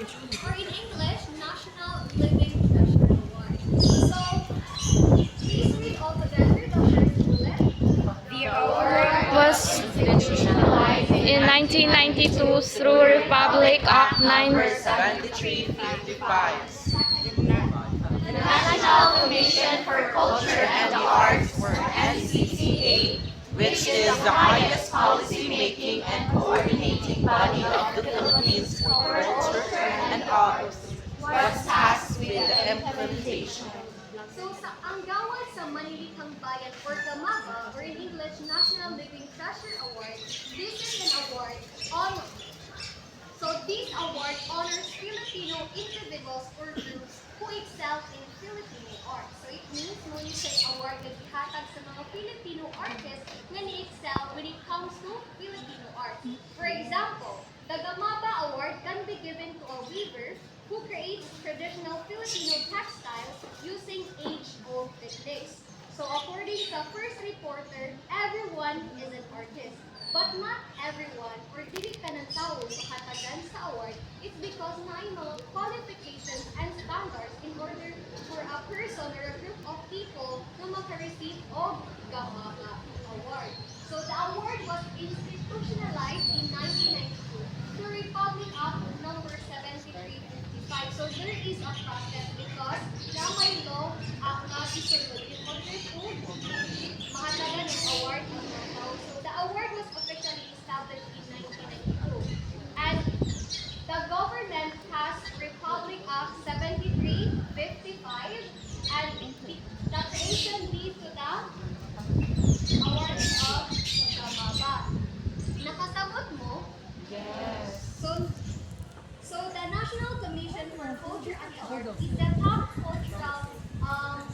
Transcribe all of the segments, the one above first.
or in English, National Living Treasure Award. So, please read all together the first bullet. The award Was institutionalized in 1992 through Republic Act 9. 7355. the National Commission for Culture and the Arts, Or NCCA, which is the highest policy-making and coordinating body of the Philippines for culture and arts, was tasked with the implementation. So, ang gawad sa Manilikhang Bayan or GAMABA, or in English, National Living Treasure Award, this is an award on this award honors Filipino individuals or groups who excel in Filipino art. So it means mo ni siya award na gihatag sa mga Filipino artists na ni-excel when it comes to Filipino art. For example, the Gamaba Award can be given to a weaver who creates traditional Filipino textiles using age-old techniques. So according to the first reporter, everyone is an artist. But not everyone, or dili ka ng tao makatagan sa award, it's because na mga qualifications and standards in order for a person or a group of people na maka-receive of Gamaba Award. So the award was institutionalized in 1992 through Republic Act number 7355. So there is a process because na may law ang nasisunod in order to mahatagan ng award ng mga tao. So the award was officially established in 1992. And the government passed Republic Act 7355 and the creation lead to the award of Gamaba. Nakasabot mo? So the National Commission for Culture and the Arts is the top cultural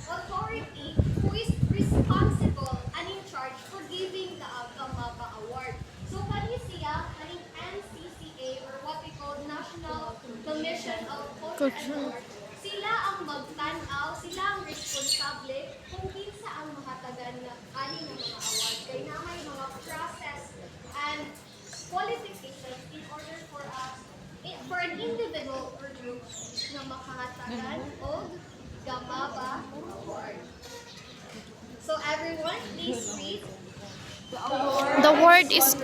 authority who is responsible and in charge for giving the Gamaba Award. So kani siya, kaning NCCA or what we call National Commission of Culture and Arts, sila ang magtanaw, sila ang responsable kung kinsa ang mahatagan na kani ng mga award. Kaya na may mga process and qualifications in order for us for an individual or group na makahatagan o Gamaba Award. So everyone, please read. The word is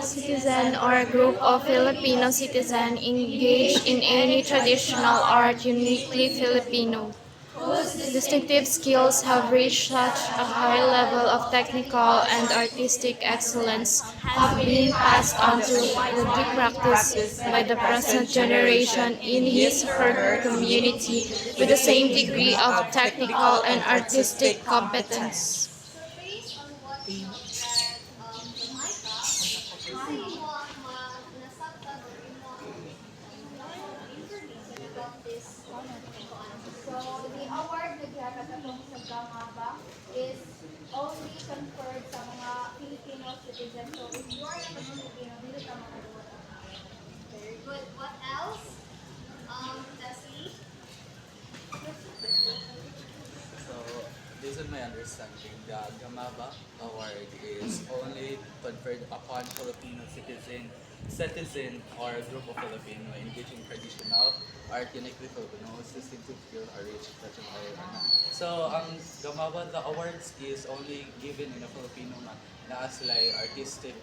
citizen or a group of Filipino citizen engaged in any traditional art uniquely Filipino. Whose distinctive skills have reached such a high level of technical and artistic excellence have been passed on to the practice by the present generation in his or her community with the same degree of technical and artistic competence. So based on what you have said, Jamaica, kasi mo ang nasabtan or mo information about this. So the award na gihatatong sa Gamaba is only conferred sa mga Filipino citizens. So if you are not a Filipino, dili ka makaduwa. Very good. What else? Tessie? So, based on my understanding, the Gamaba Award is only conferred upon Filipino citizen or a group of Filipino engaged in traditional art uniquely Filipino whose distinctive skill are rich such as So, ang Gamaba, the awards is only given in a Filipino na aslay artistic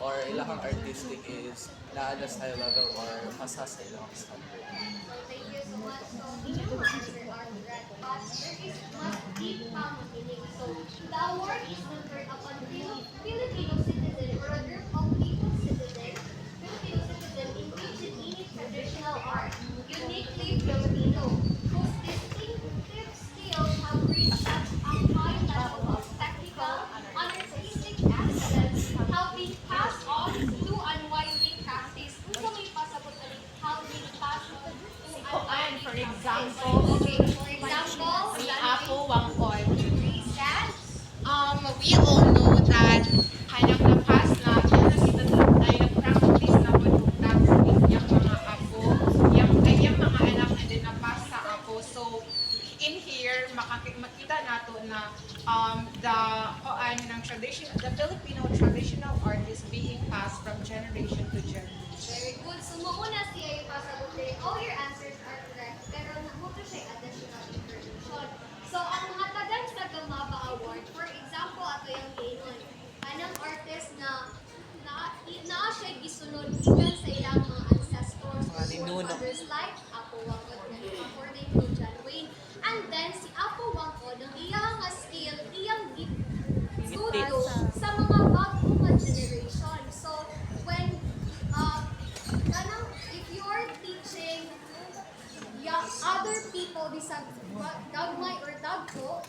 or ilahang artistic is na alas high level or mas sa ilang standard. So thank you so much. So inyong answer are correct, but there is much deep meaning. So the award is conferred upon Filipino citizen or a group of people Filipino citizen engaged in any traditional art, uniquely Filipino, whose distinctive skills have reached such a high level of technical and artistic excellence have been passed on to unwinding practice. Kung may pasabot ulit, how they pass on to unwinding For practice. example, Okay, for example, si Apo Wangkol. Reset. We all know that kanang napas na tayo nag-practice na po yung technique yung mga apo, yung mga anak na din napas sa apo. So, in here, makita nato na the Filipino traditional art is being passed from generation to generation. Very good. good. So, mauna siya yung pasagot eh. All your answers are correct. Pero namuto siya yung additional information. So, ang mga tagan sa Gamaba Award, for example, ato yung Ganon. Anong artist na siya gisunod gikan sa ilang mga ancestors or forefathers like Apo Wangod na according to John Wayne. And then, si Apo Wangod, ang iyang skill, iyang studio sa mga bagong mga generation. So, when, if you're teaching other people bisag dagmay or dagko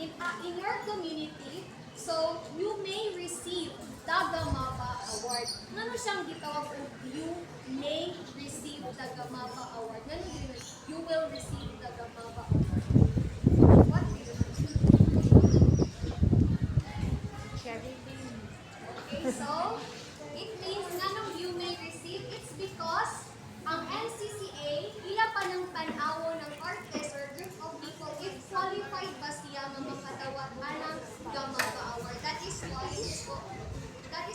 in your community, so you may receive the Gamaba Award. Ngano siyang gitawag og you may receive the Gamaba Award? Ngano yun? You will receive the Gamaba Award. What is it? Okay, so it means nganong you may receive, it's because ang NCCA, ila pa ng tanawo ng artist or group of people if qualified ba siya nga makadawat anang Gamaba Award. That is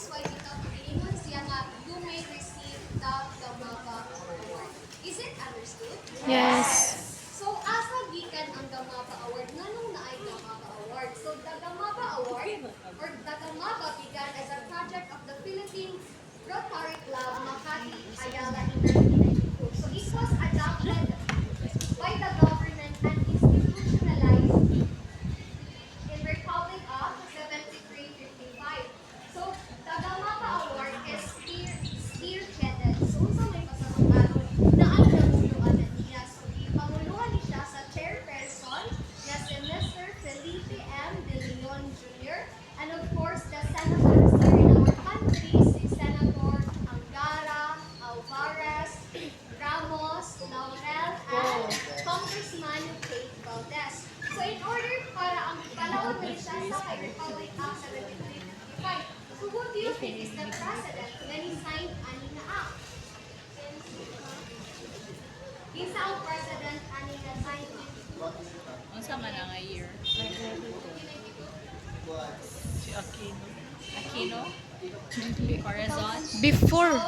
why kita piningon siya nga you may receive the Gamaba Award. Is it understood? Yes. So, asa gikan ang Gamaba Award? Nganong naay Gamaba Award? So, the Gamaba Award or the Gamaba began as a project of the Philippine Rotary Club Makati Ayala in 1992. So, it was adopted by the government and institutionalized in Republic of 7355. So, the Gamaba Award is spearheaded. So, sa may pasamantaron na ang namuluan niya. So, ipanguluhan ni siya sa chairperson niya si Mr. Felipe M. De Leon Jr. And of course, the senators here in our country, si Senator Angara, Alvarez, Ramos, Laurel, and Congressman Kate Valdez. So in order para ang palawag mo siya sa kay Republic Act 7355, so who do you think is the president when he signed ani na act? Kinsa ang president ani na signed it? Unsa man nga year? Si Aquino. Aquino? Corazon? Before. On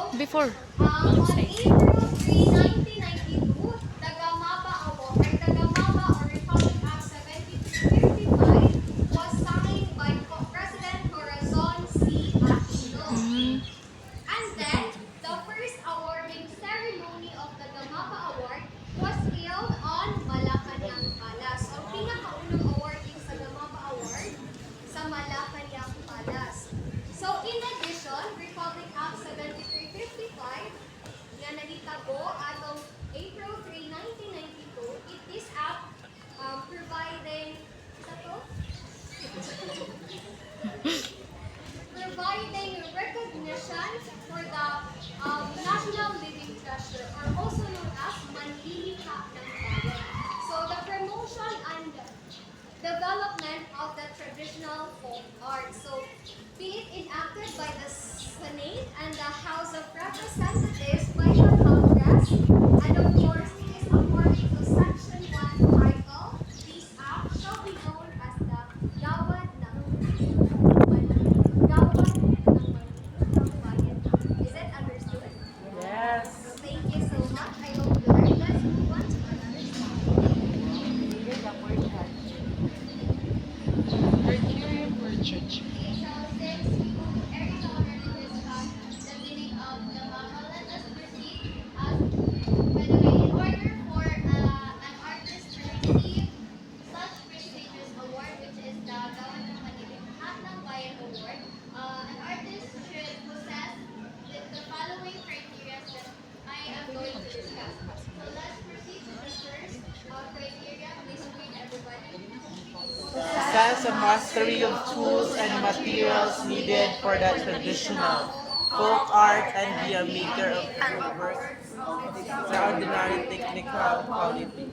April 3, 1992, the Gamaba Award, or the Gamaba or Republic Act 7355 was signed by President Corazon C. Aquino. And then, the first awarding ceremony of the Gamaba Award was held on Malacanang Palace. So, pinakaunang awarding sa Gamaba Award sa Malacanang Palace. So, in addition, Republic Act 7355 nga nagitago atong April 3, 1992, it is act providing recognition for the national living treasure or also known as Manliliha ng Bayan. So, the promotion and development of the traditional folk art. So, be it enacted by the Senate and the House of Representatives by the Congress, and of course, it is according to Section 1 title, this act shall be known as the Gawad ng Bayan. Is it understood? Yes. So, thank you so much. I hope you learned. Let's move on to another topic. Criteria for judgment. Okay, so since Eric already discussed the meaning of the Gamaba, let us proceed. By the way, in order for an artist to receive such prestigious award, which is the Gawad ng Manliliha Bayan Award, an artist should possess the following criteria that I am going to discuss. So let's proceed to the first criteria. Please read everybody. Possess a mastery of tools and materials needed for the traditional folk art and be a maker of work extraordinary technical quality.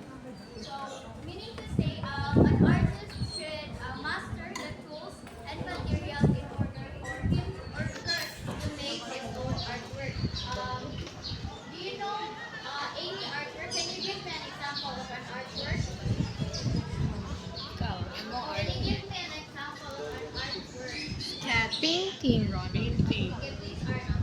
Meaning to say, an artist should master the tools and materials in order for him or her to make his own artwork. Do you know any artwork? Can you give me an example of an artwork? Ikaw, imo Can art. you give me an example of an artwork? Sketch. Painting. Painting. Okay, please, Arno.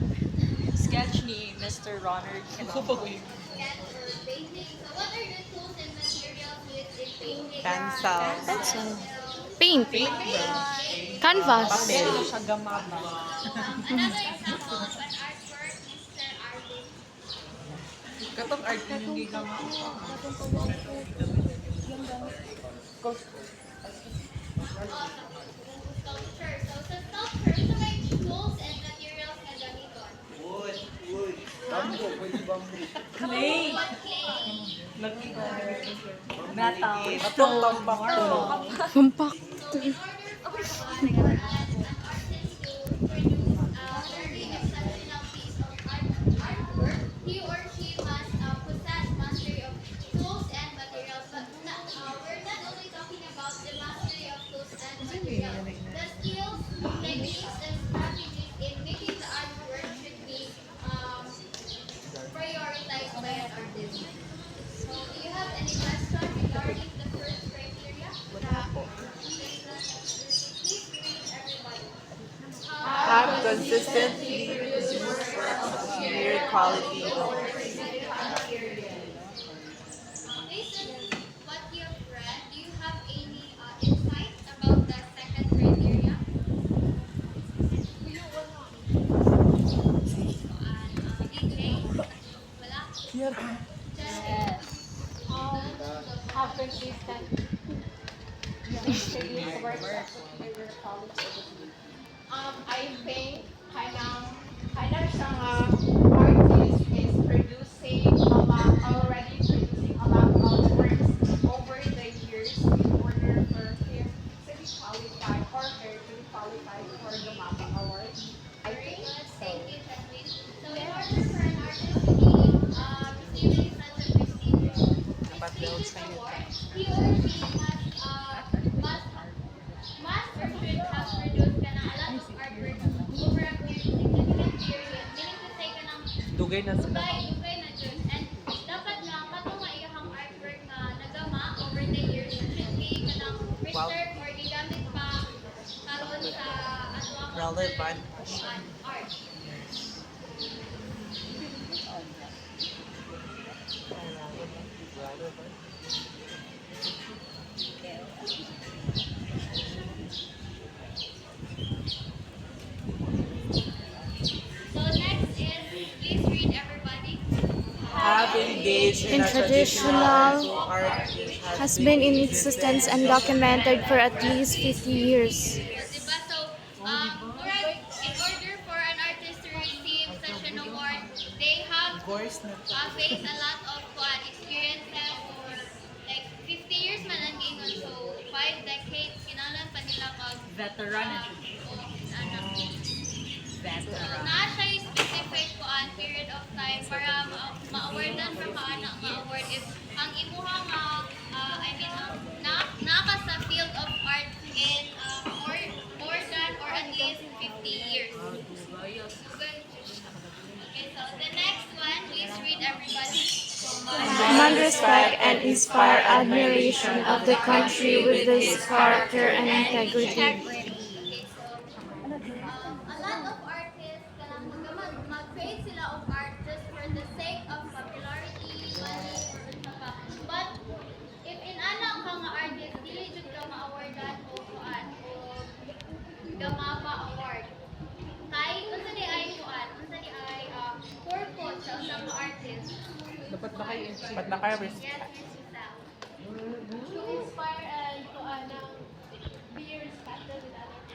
Sketch ni Mr. Ronald Yes, or painting. So what are the tools and materials used in painting? Pencil. Pencil. Paint. Canvas. Papel. Siya gamaba. Another example of an artwork, Mr. Arvin. Katong art yung gigama. Sculpture. So sa sculpture, so may tools and materials na gamiton. Clay. What clay? Metal. Atong lampak to. Compact. So in order for an artist to produce a very exceptional piece of artwork, he or she must possess mastery of tools and materials. But we're not only talking about the mastery of tools and materials. The skills, techniques, and strategies in making the artwork should be prioritized by an artist. So, do you have any question regarding the first criteria? Please read everybody. Have consistently superior quality. Based on what you have read, do you have any insights about the second criteria? DJ? Wala? Have consistent. I think kanang siyang artist is producing already producing a lot of works over the years in order for him to be qualified or her to be qualified for the MAPA Award. I Very think good. so. Thank you, Jasmine. So, in order for an artist to be receiving such a prestigious award, he or she must or should have produced a lot of artwork over a significant period. Meaning to say Dugay na sila. dugay na dyan. And dapat nga, kato nga iyahang artwork na nagama over the years should be kanang preserved or gigamit pa karon sa atuang Relevant. art. So next is, please read everybody. Have engaged In in a traditional art has been in existence and documented for at least 50 years. Diba? So, correct, in order for an artist to receive such an award, they have Voice na faced a lot of experiences for like 50 years man ang gingon. So, 5 decades, kinalan pa nila mag Veteran. naa siya yung specific period of time para ma-awardan from anak ma-award if ang imuha nga naka sa field of art in more than or at least 50 years. Okay, so the next one, please read everybody. Command respect and inspire admiration of the country with this character and integrity. Okay, so a lot of artists mag-create sila of art just for the sake of popularity, money, or unsa pa. But if in anak ka nga artist, dili jud ka ma-awardan o kuan o Gamaba Award. Kay unsa di ay kuan, unsa di ay purpose sa usang artist. dapat na kayo Yes, Miss Isa. To inspire and be respected with others.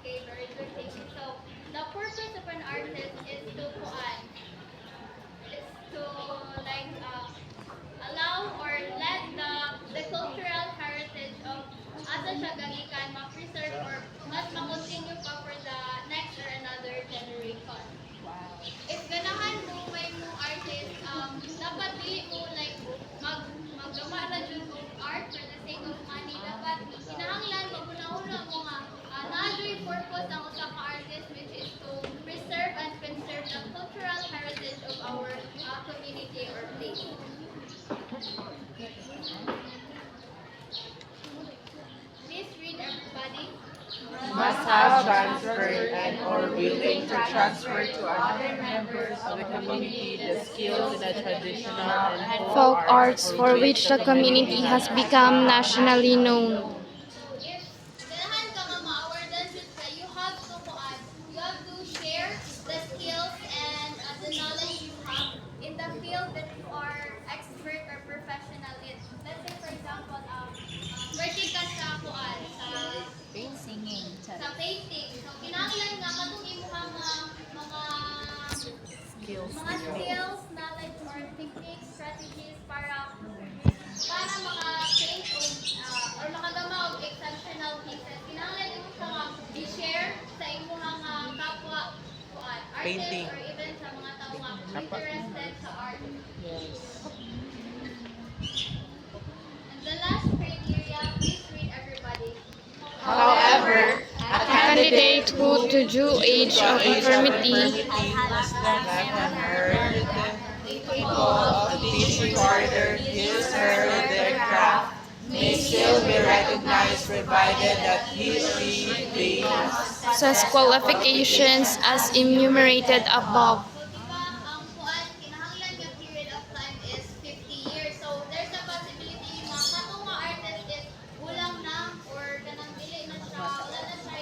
Okay, very good. Thank you. So, the purpose of an artist is to like allow or let the cultural heritage of asa siya galikan ma-preserve or mas ma-continue pa for the next or another generation. If ganahan mo may mo artist, dapat dili mo like maggama ra jud og art for the sake of money. Dapat kinahanglan maguna-una mo nga naa purpose ang usa ka artist which is to preserve and conserve the cultural transferred and/or willing to transfer to other members of the community the skills in the traditional and folk arts for which the community has become nationally known. If ganahan ka nga ma-awardan jud ka, you have to share the skills and the knowledge you have in the field that you are expert or professional in. Let's say for example, working ka sa kuan Singing. sa painting. So kinahanglan nga katong imong mga skills, knowledge or techniques, strategies para maka-paint or makagama og exceptional pieces. Kinahanglan imo siya nga i-share sa imong mga kapwa artists Painting. or even sa mga tao nga interested sa art. And the last criteria, please read everybody. However, a candidate who to due age of infirmity of teaching order his or their craft may still be recognized provided that he she they such qualifications as enumerated above. So, di ba, ang kuan, kinahanglan nga period of time is 50 years. So, there's a possibility nga katong nga artist is kulang na or kanang dili na siya, wala na siya,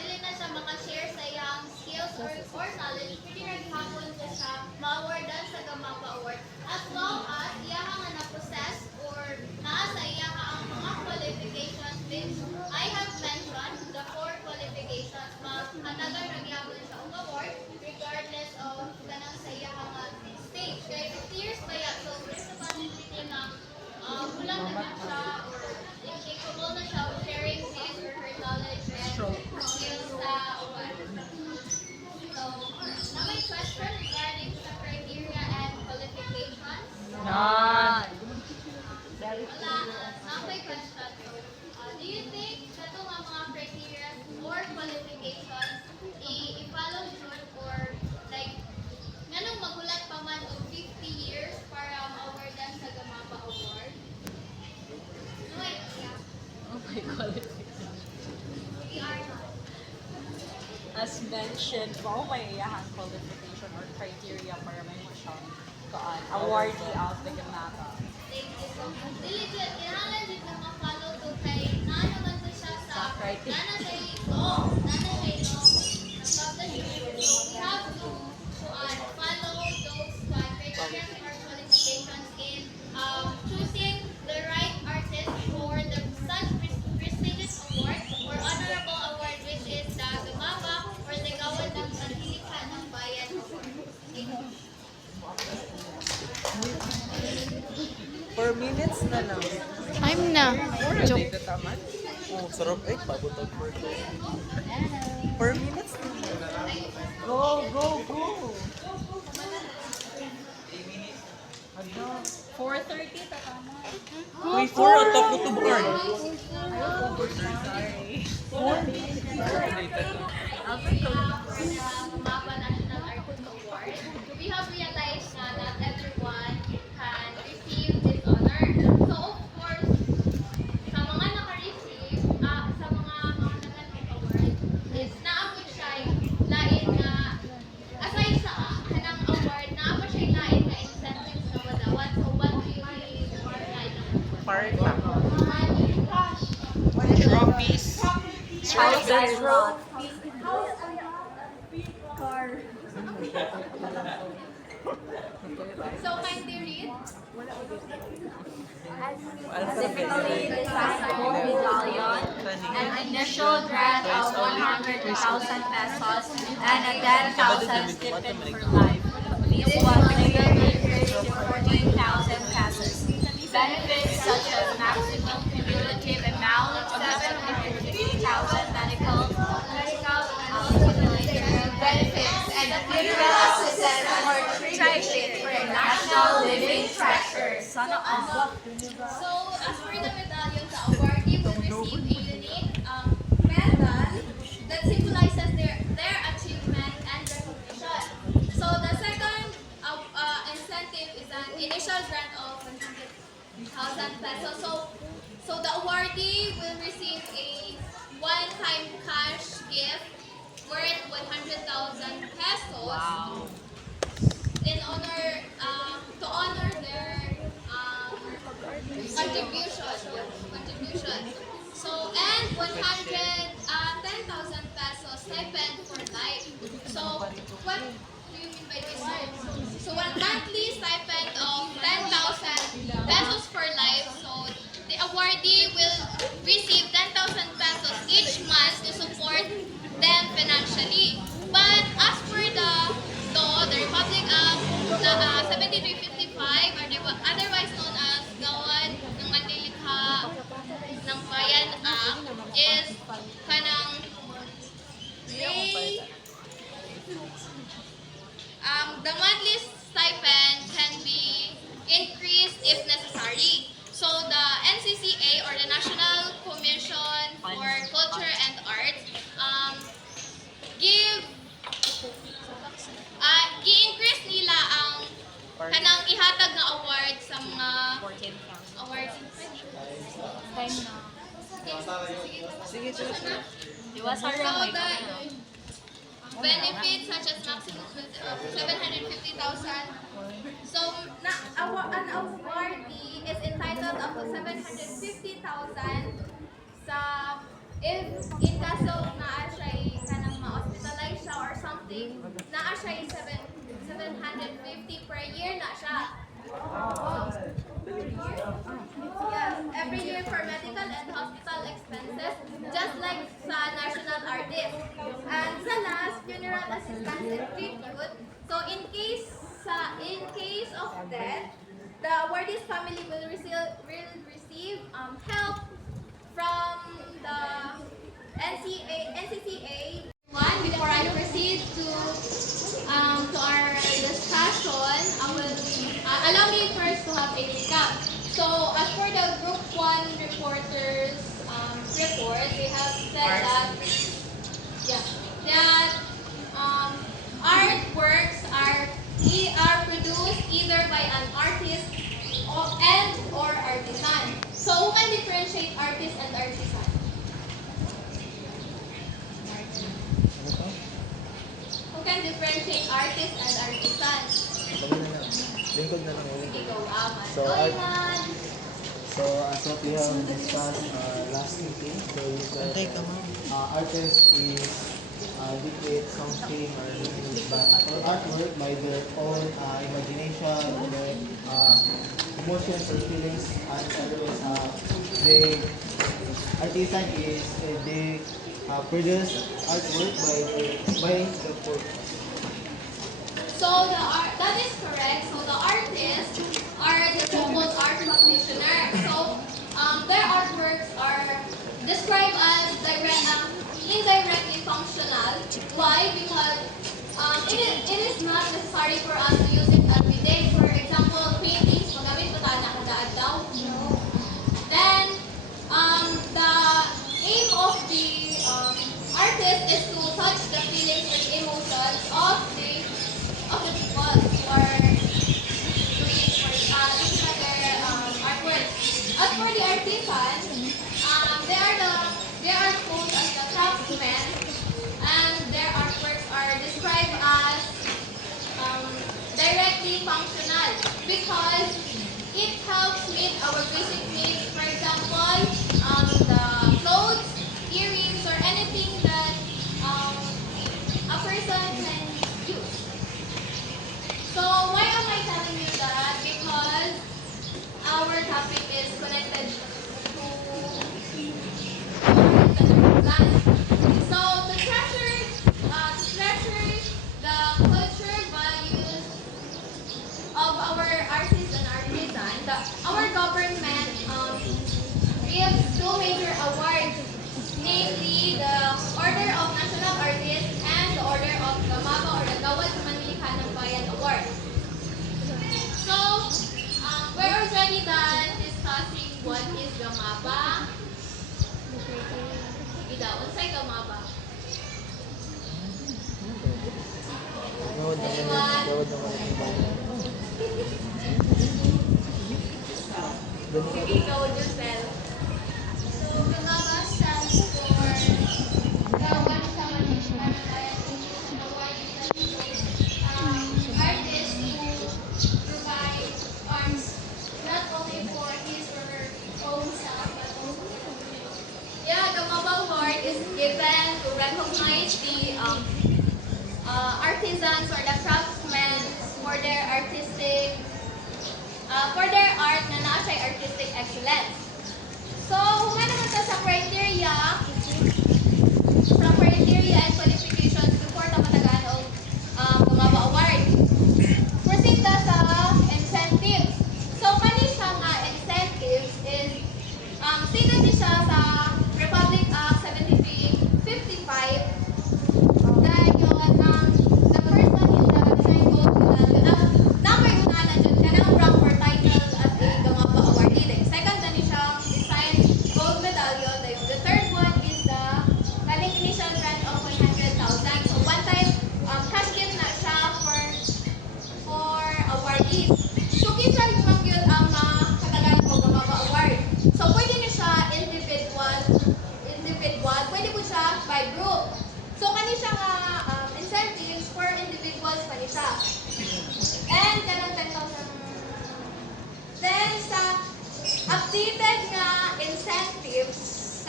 dili na siya maka-share sa iyang skills or knowledge. Pwede rin hapon siya ma-awardan sa Gamapa Award as long as iyaha nga na-process or naa sa iyaha ang mga qualifications which I have mentioned, the 4 qualifications. Hatagan ra gyapon siya og award regardless of kanang sa iyaha nga stage. Kaya 50 years pa ya, so there's a possibility na kulang na siya or incapable na siya of sharing his or her knowledge and skills sa award. So, na may question regarding sa criteria and qualifications? None. Wala. Na may question. Do you think sa ito nga mga criteria or qualifications i-follow yun or like nganong magulat pa man og 50 years para ma-awardan sa Gamapa Award? No idea. Oh my God. We are not. As mentioned, mao may iyahang qualification or criteria para may mo siyang awardee of the Gamapa. Thank you so much. Dili dyan, kailangan din na ma-follow to kay nana man to siya sa criteria. nana siya law. Nana siya law. Publish. So we have to follow those criteria or qualifications in choosing the right artist for the such prestigious award or honorable award which is the Gamapa or the Gawad ng Sanlilihan ng Bayan Award. Thank you. 4 minutes na lang. Time na. Joke. Dito tama? Oh, sarap eh. Pagutag for 4 minutes na lang. Go, go, go. 4:30 ta tama. Uy, 4 atop ko to board. Mapa National Artist Award, we have realized na not everyone can receive this honor. So of course, sa mga naka-receive, sa mga naka-receive award, is naabot siya lain nga, aside sa kanang award, naabot siya lain nga incentives na wadawan. So what do you really want Park lang. money, cash, Trophies. so kindly read. Specifically an initial grant of 100,000 pesos and a 10,000 stipend for life. This was later to 14,000 pesos. Benefits such as maximum cumulative amount of 750,000 medical benefits and a funeral assistance for tribute for a national living treasure. Sana all. So, as for the medallion, the awardee will receive a unique medal that symbolizes their achievement and recognition. So, the second incentive is an initial grant of 100,000 pesos. So the awardee will receive a one-time cash gift worth 100,000 pesos in honor to honor their contribution. So and 110,000 pesos stipend for life. So what do you mean by this one? So one monthly stipend of 10,000 pesos for life. So the awardee will receive 10,000 pesos each month to support them financially. But as for the law, the Republic Act 7355, or otherwise known as Gawad ng Manlilikha ng Bayan Act, is kanang the monthly stipend can be increased if necessary. So the NCCA, or the National Commission for Culture and Arts, gi-increase nila ang kanang ihatag na award sa mga awards in French. Sige, So Diwasara the benefits such as maximum of 750,000. So an awardee is entitled up to 750,000 sa if in kaso naa siya kanang ma-hospitalize siya or something, naa siya 750 per year na siya. Yes, every year for medical and hospital expenses, just like sa national artist. And sa last, funeral assistance and tribute. So in case of death, the awardee's family will receive help from the NCCA. Before I proceed to our discussion, I will allow me first to have a recap. So as for the Group 1 reporters report, they have said that artworks are produced either by an artist or artisan. So who can differentiate artist and artisan? Who can differentiate artist and artisan? Lingkod na lang ulit. Ikaw, Aman. So, Aman. So, as what we have discussed last meeting, so you said artist is dictate something or but artwork by their own imagination, their emotions or feelings, and otherwise the artisan is they produce artwork by the poet. So that is correct. So the artists are the so-called art practitioner. So their artworks are described as indirectly functional. Why? Because it is not necessary for us to use it every day. For example, paintings, magamit ba tayo na kada adlaw? Then the aim of the artist is to touch the feelings and emotions of the people who are looking at their artwork. As for the artisan, they are called as the craftsmen, and their artworks are described as directly functional because it helps meet our basic needs. For example, the clothes, earrings, or anything that a person can use. So why am I telling you that? Because our topic is connected to land. So to treasure the culture values of our artists and artisans, our government gives two major awards, namely the Order of National Artists and the Order of Gamaba or the Gawad sa Manlilikha ng Bayan Award. So, we're already done discussing what is Gamaba. Sige daw, unsay Gamaba? Anyone? Sige, go yourself. So, Gamaba stands for excellence. So, kung naman to sa criteria and qualifications before ta matagaan og Gumaba Award. Proceed ta sa incentives. So, kani siya nga incentives is stated ni siya sa Republic Act 7355. Dahil the first one is number una na dyan ka ng rank or title as a Gumaba awardee. Like, second na ni siya design gold medallion. Dahil the third one is the kaling initial grant of 100,000. So, one time cash gift na siya for awardees. So, kinsa yung mag-yun ang katagal ko Gumaba Award. So, pwede na siya individual, pwede po siya by group. So, kani siya nga incentives for individuals pa siya. And, ganang 10,000. Then, sa updated nga incentives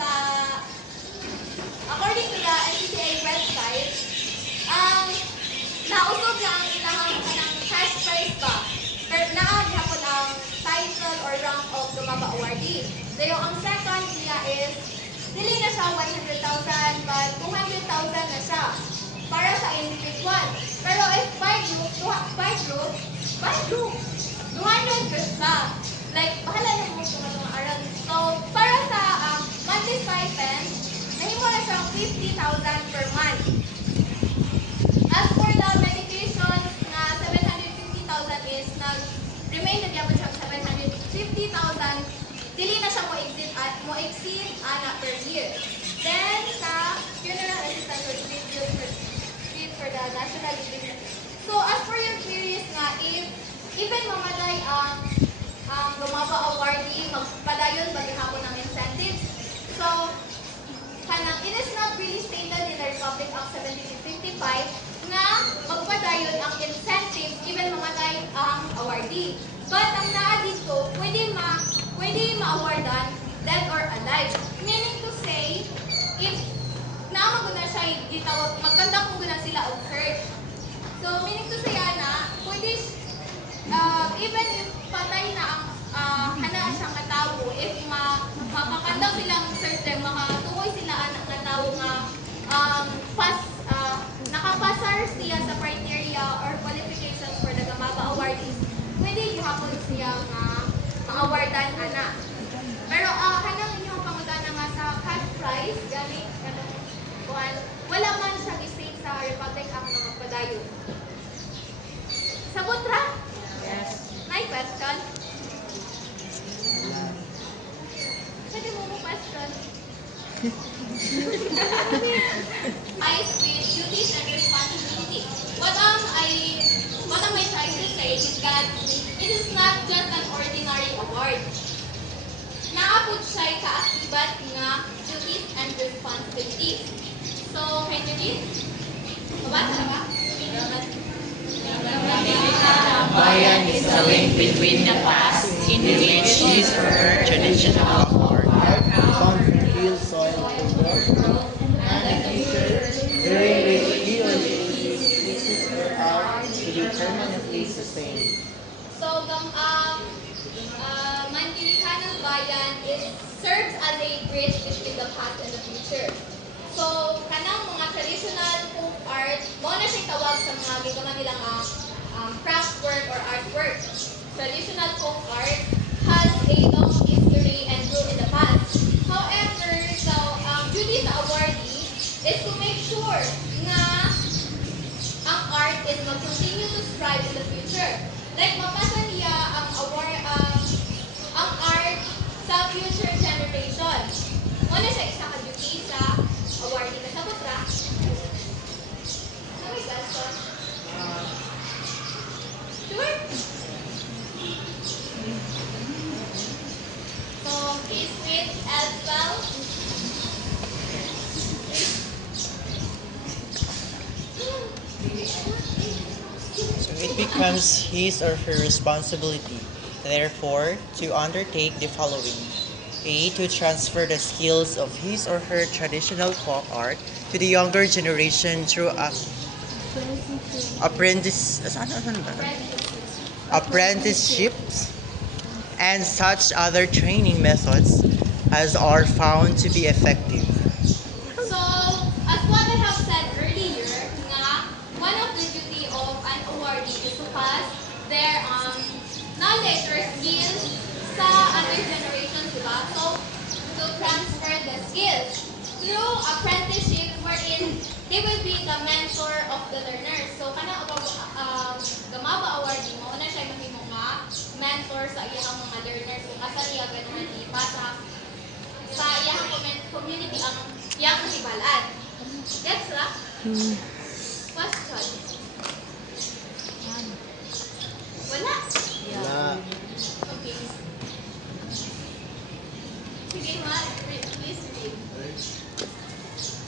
sa according to the NCCA website, nausog na ang ilang kanang cash prize ba? Pero naagihapon ang title or rank of Gumaba awardee. Dayo ang second niya is dili na siya 100,000 but 200,000 na siya para sa individual. Pero if by group, 200 ka siya. Like, bahala na mo kung ano aral. So, para sa monthly stipend, nahimo na siyang 50,000 per month. As for the medication na 750,000 is nag-remain na diyan siyang 750,000, dili na siya mo exceed ana per year. Then sa funeral assistance or tribute for the national living. So as for your queries nga, if even mamaday ang Gumaba awardee, magpadayon ba gihapon ng incentives? So it is not really stated in the Republic Act 7355 na magpadayon ang incentives even mamatay ang awardee. But ang naa dito, pwede ma-awardan dead or alive. Meaning to say, if naamaguna siya, magkanda kung guna sila og hurt. So, meaning to say, pwede, even if patay na ang hana siyang nga tao, if mapakanda silang certain, makatukoy sila ang nga tao nga nakapasar siya sa criteria or qualifications for the Gumaba awardees, pwede ihapon siya ma-awardan ana. Pero hanang inyong pangutana nga sa cash prize, gamit kanang kuan, wala man siya gising sa Republic Act nga magpadayon. Sabot ra? Yes. May question? Pwede mo question? Eyes with duties and responsibilities. What am I trying to say is that it is not just an ordinary award. Naapod siya kaakibat nga duties and responsibilities. So, can you read? Mabasa na ba? Bayan is the link between the past, in which his or her traditional award Found from field, soil, and growth, and the future, during which he or she uses her art to be permanently sustained. So, Mandilihan ng Bayan serves as a bridge between the past and the future. So, kanang mga traditional folk art, mo na siya tawag sa mga gigaman nilang craft work or artwork. Traditional folk art has a long history and grew in the past. However, so, duty sa awardee is to make sure na ang art is mag-continue to strive in the future. Like, mapasa niya ang art sa future generation. Muna siya isa ka-duty sa awardee. Kasabot ra? Ano may question? Sure? So, please read as well. So it becomes his or her responsibility, therefore, to undertake the following. A. To transfer the skills of his or her traditional folk art to the younger generation through apprenticeships and such other training methods as are found to be effective. So, as what I have said earlier, nga, one of the duty of an awardee is to pass their knowledge or skills sa other generations, diba? So, to transfer the skills through apprenticeship wherein he will be the mentor of the learners. So, kana gamaba awardee mo, na siya mahimo nga mentor sa iyang mga learners kung asa niya ganahan ipasa sa iyang community ang iyang kasibalaan. Gets ra? Question? Wala? Wala. Okay. Sige, ma. Please read.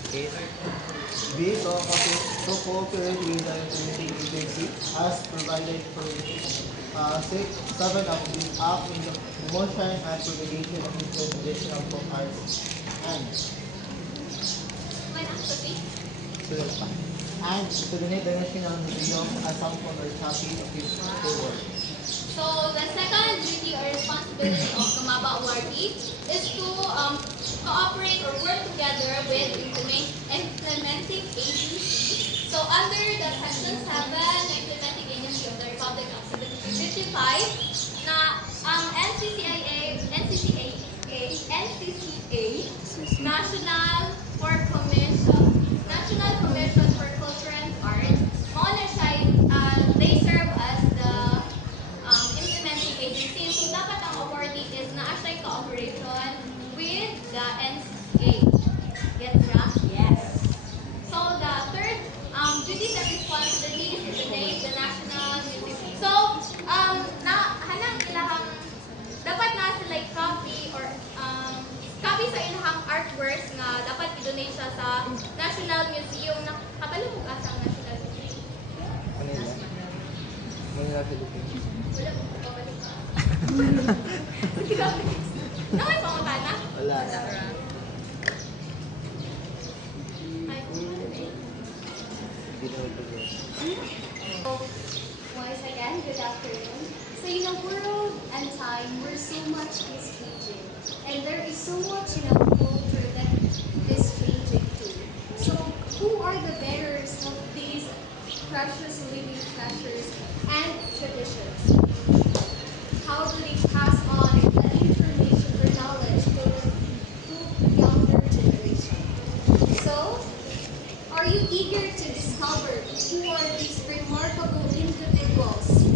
Okay. Based on to cooperate with the implementing agency as provided for 7 of these act in the promotion and propagation of the traditional folk arts and When ang sabi? sulat pa. And to donate the National Museum a sample or copy of his work. So, the second duty or responsibility of Gamaba awardee is to cooperate or work together with implementing agency. So, under the Section 7 implementing agency of the Republic of 1755, na ang NCCA, National Commission for Culture and Art, mao na siya, they serve as the implementing agency. So, dapat ang awardee is na siya cooperation with the NCCA. Gets ra? Yes. So, the third duties and responsibilities is to name the national music. So, hanang ilahang dapat na sila copy or copy sa ilahang artworks nga dapat i-donate siya sa National Museum na kabalo mo asa ang National Museum. Manila. Manila, Philippines. Wala mo pabalik ka. Nakay pangutana? Wala. Ay, Hindi na magpagawa. So, once again, good afternoon. So in a world and time where so much is changing, and there is so much in our culture that is changing too. So who are the bearers of these precious living treasures and traditions? How do they pass on the information or knowledge to younger generation? So, are you eager to discover who are these remarkable individuals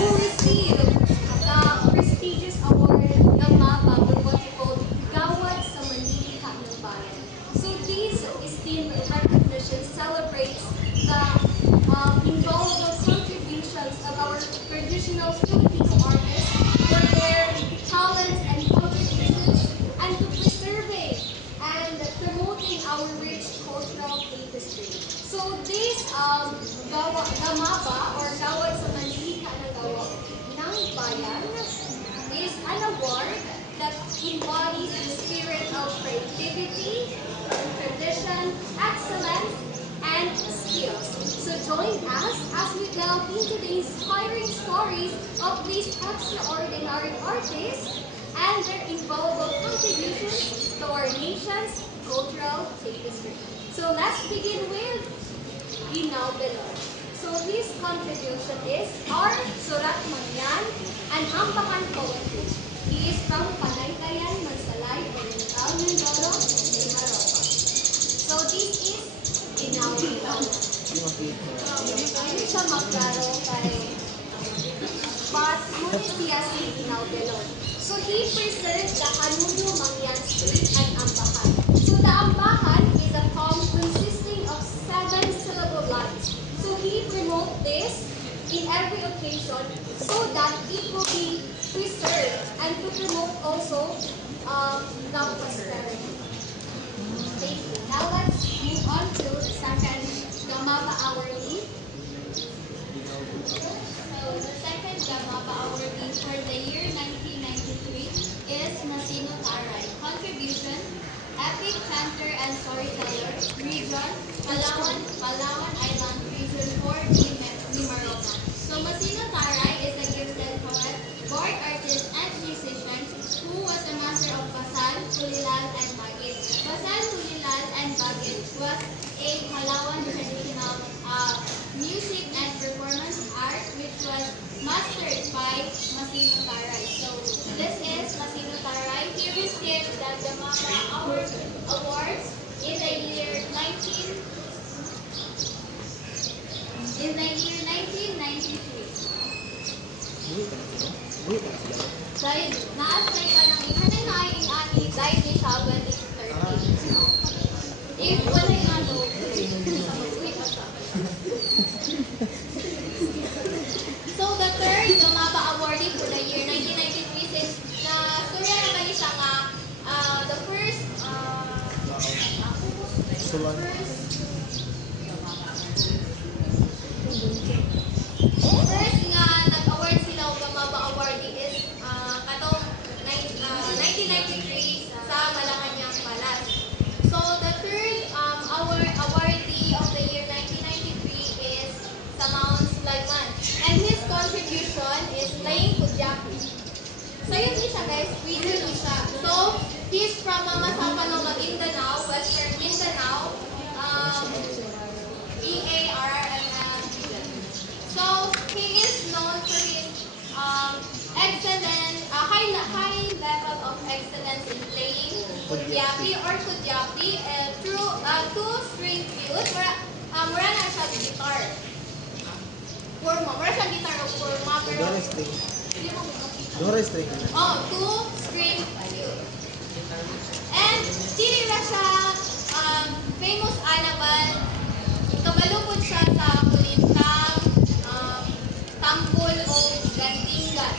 who received the prestigious award ng MAPA or what we call Gawad sa Manliliha ng Bayan? So these esteemed recognition celebrates the invaluable contributions of our traditional Filipino artists for their talents and contributions and to preserving and promoting our rich cultural tapestry. So this Gamaba or Gawad sa Manliliha ng Bayan is an award that embodies the spirit of creativity, tradition, excellence, and skills. So join us as we delve into the inspiring stories of these extraordinary artists and their invaluable contributions to our nation's cultural tapestry. So let's begin with Ginaw Belon. So his contribution is R. Surat Mangyan and Ambakan Poetry. He is from Panaytayan, Mansalay, Oriental, Mindoro, Mimaropa. So this is Ginaw Belon. Hindi siya magklaro kay but ngunit siya si Ginaw Belon. So he preserved the Hanuno Mangyan Street and Ambakan. So the Ambakan is a poem consisting of 7 syllable lines. So he promote this in every occasion so that it will be preserved and to promote also the posterity. Thank you. Now let's move on to the second Gamaba awardee. So the second Gamaba awardee for the year 1993 is Nasino Taray. Contribution, epic chanter and storyteller, region, Palawan Island, region 4, Mimaropa. So Masino Taray is a gifted poet, board artist, awards in the year 1993. Dahil naasay ka ng ihanay na ay ani dahil ni siya 2013. If wala nga do, so the third Gamaba awardee for the year 1993 is na storya na kani siya nga the first first nga nag-award sila og Gamaba awardee is katong 1993 sa Malacanang Palace. So the third awardee of the year 1993 is sa Mount Sulaiman. And his contribution is playing Kudyaki. So yun siya guys, winner ni siya. So he's from Mamasapalo, Maguindanao, Western Mindanao, EARMM region. So he is known for his excellent, high level of excellence in playing Kudyaki or Kudyapi through two-string flute. Mura na siya guitar. Mura siya guitar o forma, pero oh, two-string flute. And dili ra siya famous anaban. Kabalukod siya sa kulintang, tambol o gandingan.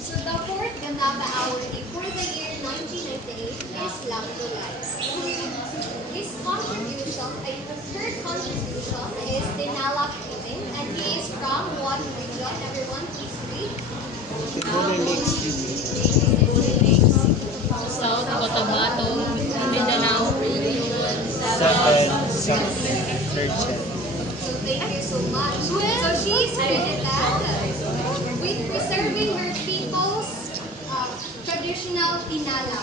So the fourth Gamaba awardee for the year 1998 is Lam Dulay. His contribution is Dinala Philippine, and he is from what region? Everyone, please read. South Cotabato, Mindanao region, 7, 13. So thank you so much. So she is credited with preserving her people's traditional tinala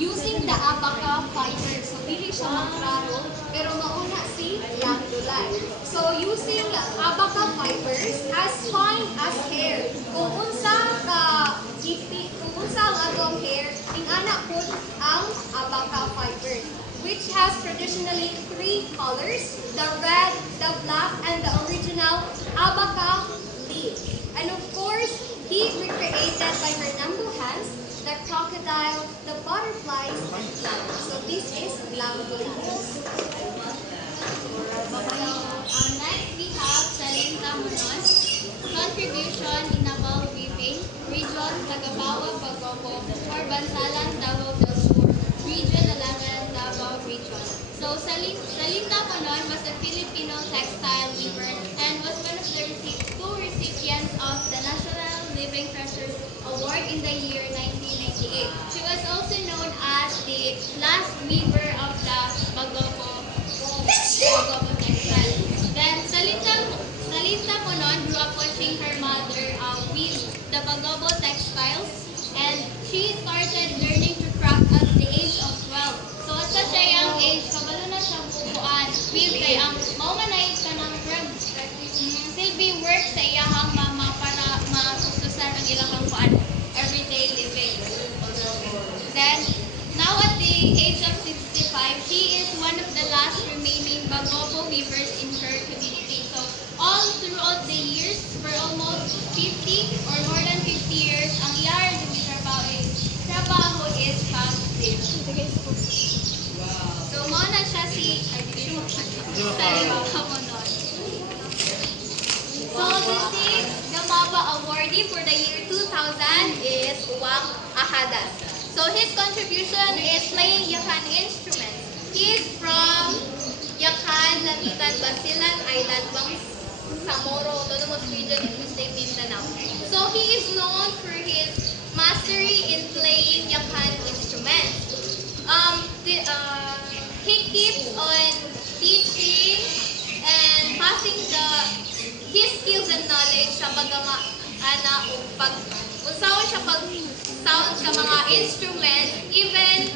using the abaca fiber. So dili siya magklaro, pero mauna si Lam Dulay. So using abaca fibers as fine as hair. Kung unsa ang atong hair, ingana pud ang abaca fibers, which has traditionally three colors: the red, the black, and the original abaca leaf. And of course, he recreated by her number hands the crocodile, the butterflies, and flowers. So this is Lam Dulay. Next, we have Salinta Munoz, contribution in about weaving, region Tagabawa, Bagobo, or Bansalan, Davao del Sur, region 11, Davao region. So Salinta Munoz was a Filipino textile weaver and was one of the two recipients of the National Living Treasures Award in the year 1998. She was also known as the last weaver of the Bagobo textile. Then Salinta Ponon grew up watching her mother weave the Bagobo textiles, and she started learning to craft at the age of 12. So at such a young age, kabalo na siya bukuan weave kay ang maumanay ka ng silbi work sa iyahang mama para masususan ang ilang kuan everyday living. Then now at the age of 65, she is one of the last remaining Bagobo weavers in her community. So all throughout the years, for almost 50 or more than 50 years, ang iyang trabaho is pag-weave. So mo na siya si Salinta Munoz. So the sixth Gamaba awardee for the year 2000 is Wang Ahadas. So his contribution is playing Yakan instruments. He is from Yakan, Lamitan, Basilan Island, Samoro, Autonomous Region in the state Mindanao. So he is known for his mastery in playing Yakan instruments. He keeps on teaching and passing his skills and knowledge sa unsaon siya pag-sound sa mga instruments, even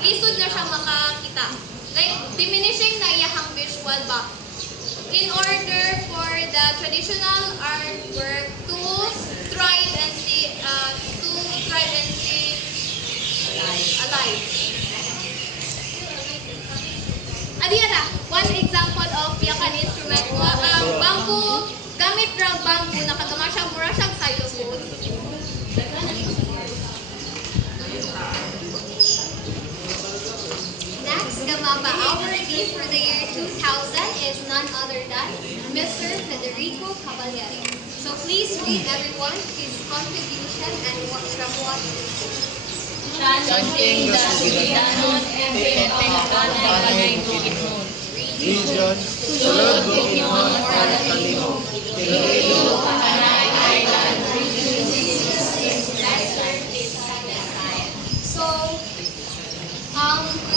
isod na siya makakita. Like, diminishing na iyahang visual ba. In order for the traditional artwork to thrive and stay alive. Adira, one example of yakan instrument mo ang bamboo, gamit ra bamboo nakagama siya mura siyang xylophone. Next, Gamaba awardee for the year 2000 is none other than Mr. Federico Caballero. So please read everyone his contribution and what from what Chanting the Sulidanon and Pinagkanay Bukidnon. Region, Sulod Bukidnon or Kalimog. Iloilo, Panay Island, So,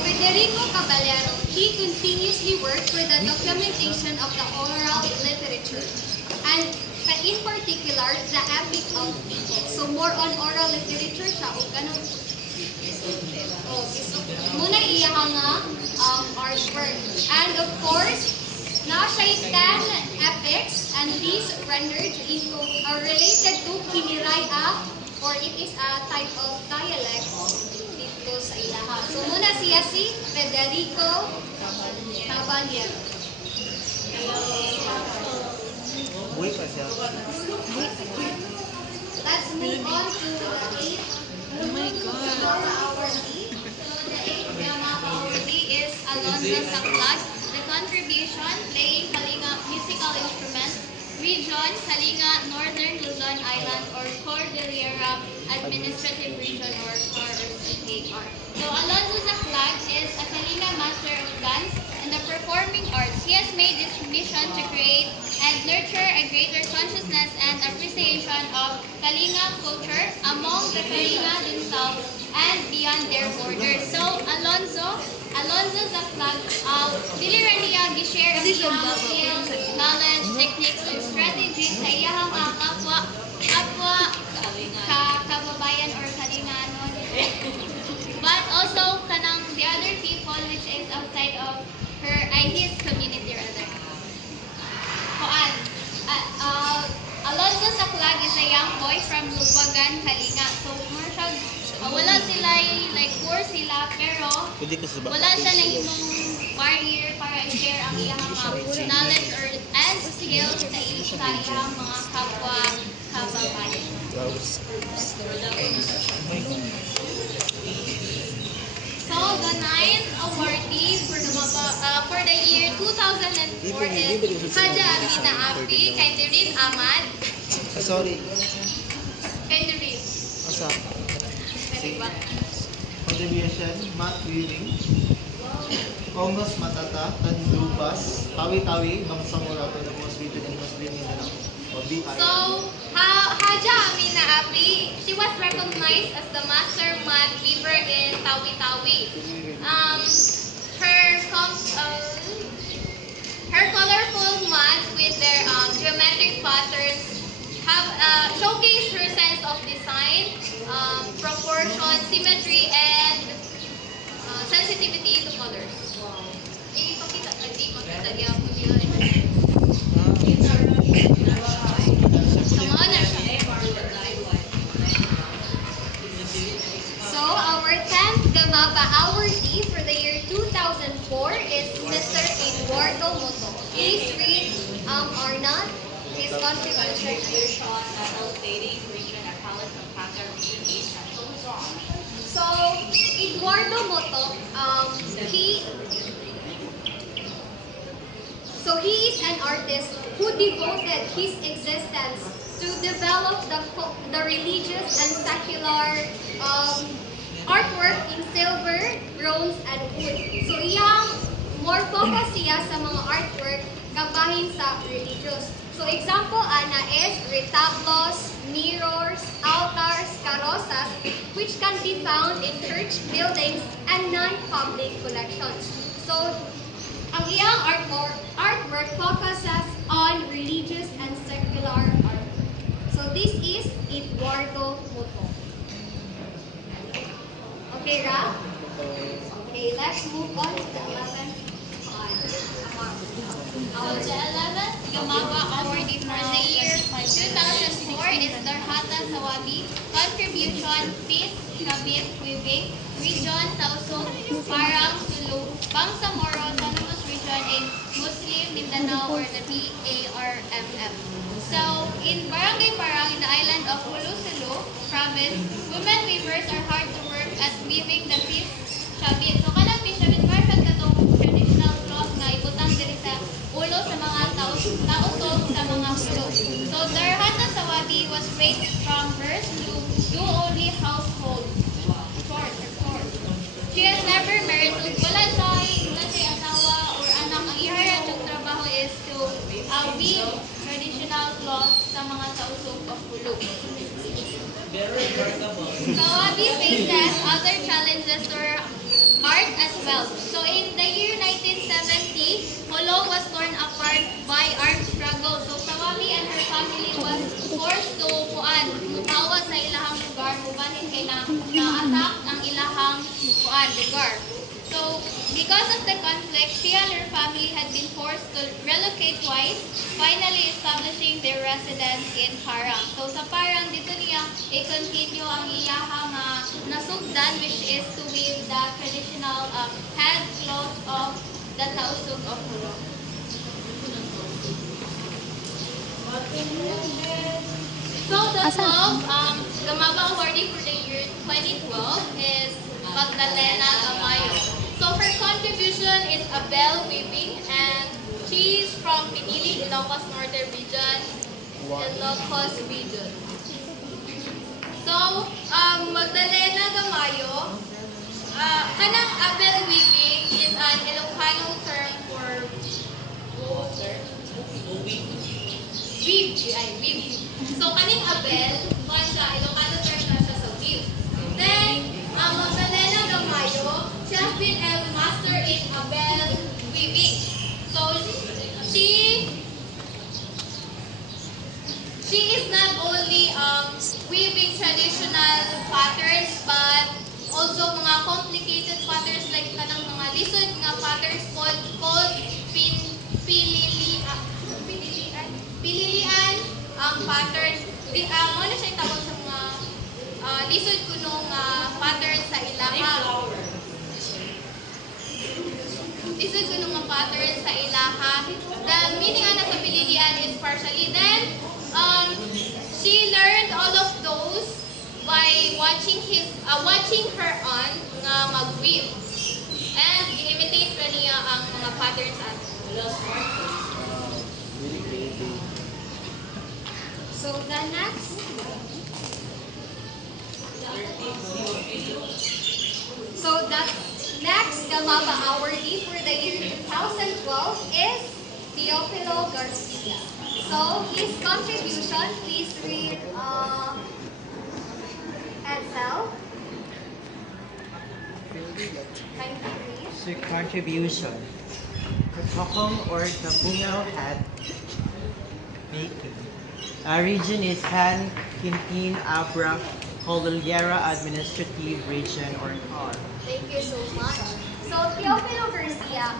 Federico Caballero, he continuously worked for the documentation of the oral literature, and in particular, the epic of people. So, more on oral literature siya, o ganun. Muna iya nga artwork. And of course, now siya 10 epics, and these rendered into related to Kiniraya, or it is a type of dialect dito sa ilaha. So muna siya si Federico Caballero. Uy pa siya. Let's move on to the 8th. Oh my God. Awardee. The awardee is Alonzo Saclag. The contribution, playing Kalinga musical instruments. Region, Kalinga, Northern Luzon Island or Cordillera Administrative Region or CAR or CAR. So Alonzo Saclag is a Kalinga master of dance and the performing arts. He has made this mission to create and nurture a greater consciousness and appreciation of Kalinga culture among the Kalinga themselves and beyond their borders. So Alonzo Saclag, dili ra niya gi-share ang iyang skills, knowledge, techniques, and strategies sa iyang kapwa kababayan or Kalinganon. But also kanang the other people which is outside of his community rather. Kuan, Alonzo Saclag is a young boy from Luwagan, Kalinga. So more siya, wala sila like poor sila pero wala siya nahimong barrier para i-share ang iyang mga knowledge or and skills sa iyang mga kapwa kababayan. So the 9th awardee for the year 2004 is Haja Amina Afi, Kaindirin Ahmad. Sorry. Kaindirin. Asa? Contribution, mat weaving. Kongos Matata, Tandubas, Tawi-Tawi, Bangsamura to the most written and most living Mindanao. O BI. So, Haja Amina Afi, she was recognized as the master mat weaver in Tawi-Tawi. Her colorful mats with their geometric patterns have showcased her sense of design, proportion, symmetry, and sensitivity to colors. Ipakita niya po yun. So our 10th Gamaba awardee for the year 2004 is Mr. Eduardo Moto. Please read Arnott, his contribution. So Eduardo Moto, he is an artist who devoted his existence to develop the religious and secular artwork in silver, bronze, and wood. So more focus siya sa mga artwork kabahin sa religious. So example ana is retablos, mirrors, altars, carrozas, which can be found in church buildings and non-public collections. So ang iyang artwork focuses on religious and secular art. So this is Eduardo Moto. Okay, Ra? Okay, let's move on to the 11th. The 11th Gamaba awardee for the year 2004 is Darhata Sawabi, Contribution, Peace, Kabit, Weaving, Region, Tausug, Parang, Sulu, Bangsamoro, Autonomous Region in Muslim Mindanao or the BARMM. So, in Barangay Parang, in the island of Sulu province, women weavers are hard to work at weaving the Peace Shabit. So, kanang Peace Shabit, marasad ka itong traditional cloth na ibutang diri sa ulo sa mga tausog sa mga ulo. So, Darhata Sawabi was raised from birth to do only household chores. She has never married. Wala siya asawa or anak. Ang iharan ng trabaho is to weave traditional cloth sa mga tausog of ulo. Sawabi faces other challenges to her art as well. So in the year 1970, Holong was torn apart by armed struggle. So Sawabi and her family was forced to mupawa sa ilahang lugar, mubahin kay na-attack ang ilahang lugar. So because of the conflict, she and her family had been forced to relocate twice, finally establishing their residence in Parang. So sa Parang, dito niya i-continue ang iyahang nasugdan, which is to weave the traditional head cloth of the Tausug of Huro. So the 12 Gamaba awardee for the year 2012 is Magdalena Gamayo. So her contribution is a bell weaving, and she's from Pinili, Ilocos Northern Region. So Magdalena Gamayo, kanang bell weaving is an Ilocano term for weave. So kaning abel, kuan siya Ilocano term na siya sa weave. Then Magdalena Gamayo, she has been a master in abel weaving. So she is not only weaving traditional patterns, but also mga complicated patterns like kanang mga lisod nga patterns called pililian patterns. Mo na siya tawag sa mga lisod kunong patterns sa ilaha. Lisod kunong mga patterns sa ilaha. The meaning ana sa pililian is partially. Then she learned all of those by watching her aunt nga mag-weave. And i-imitate pa niya ang mga patterns at Really creative. So the next Gamaba awardee for the year 2012 is Teofilo Garcia. So his contribution, please read Edsel. Kindly read. So contribution. Katokong or Kabungaw hat making. Our region is Han Quintin Abra Cordillera Administrative Region or CAR. Thank you so much. So Teofilo Garcia,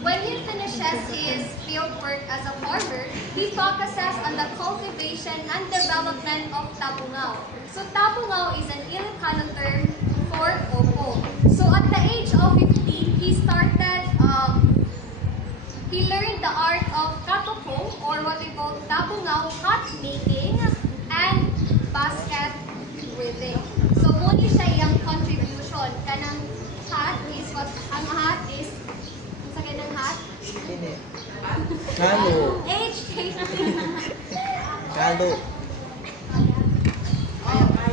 when he finishes his field work as a farmer, he focuses on the cultivation and development of tabungao. So tabungao is an Ilocano term for coco. So at the age of 15, he learned the art of katokong, or what we call tabungao hat making and basket weaving. So muna siya iyang contribution kanang hat is what ang hat is sa kanang hat Kalo. age 18. Kalo.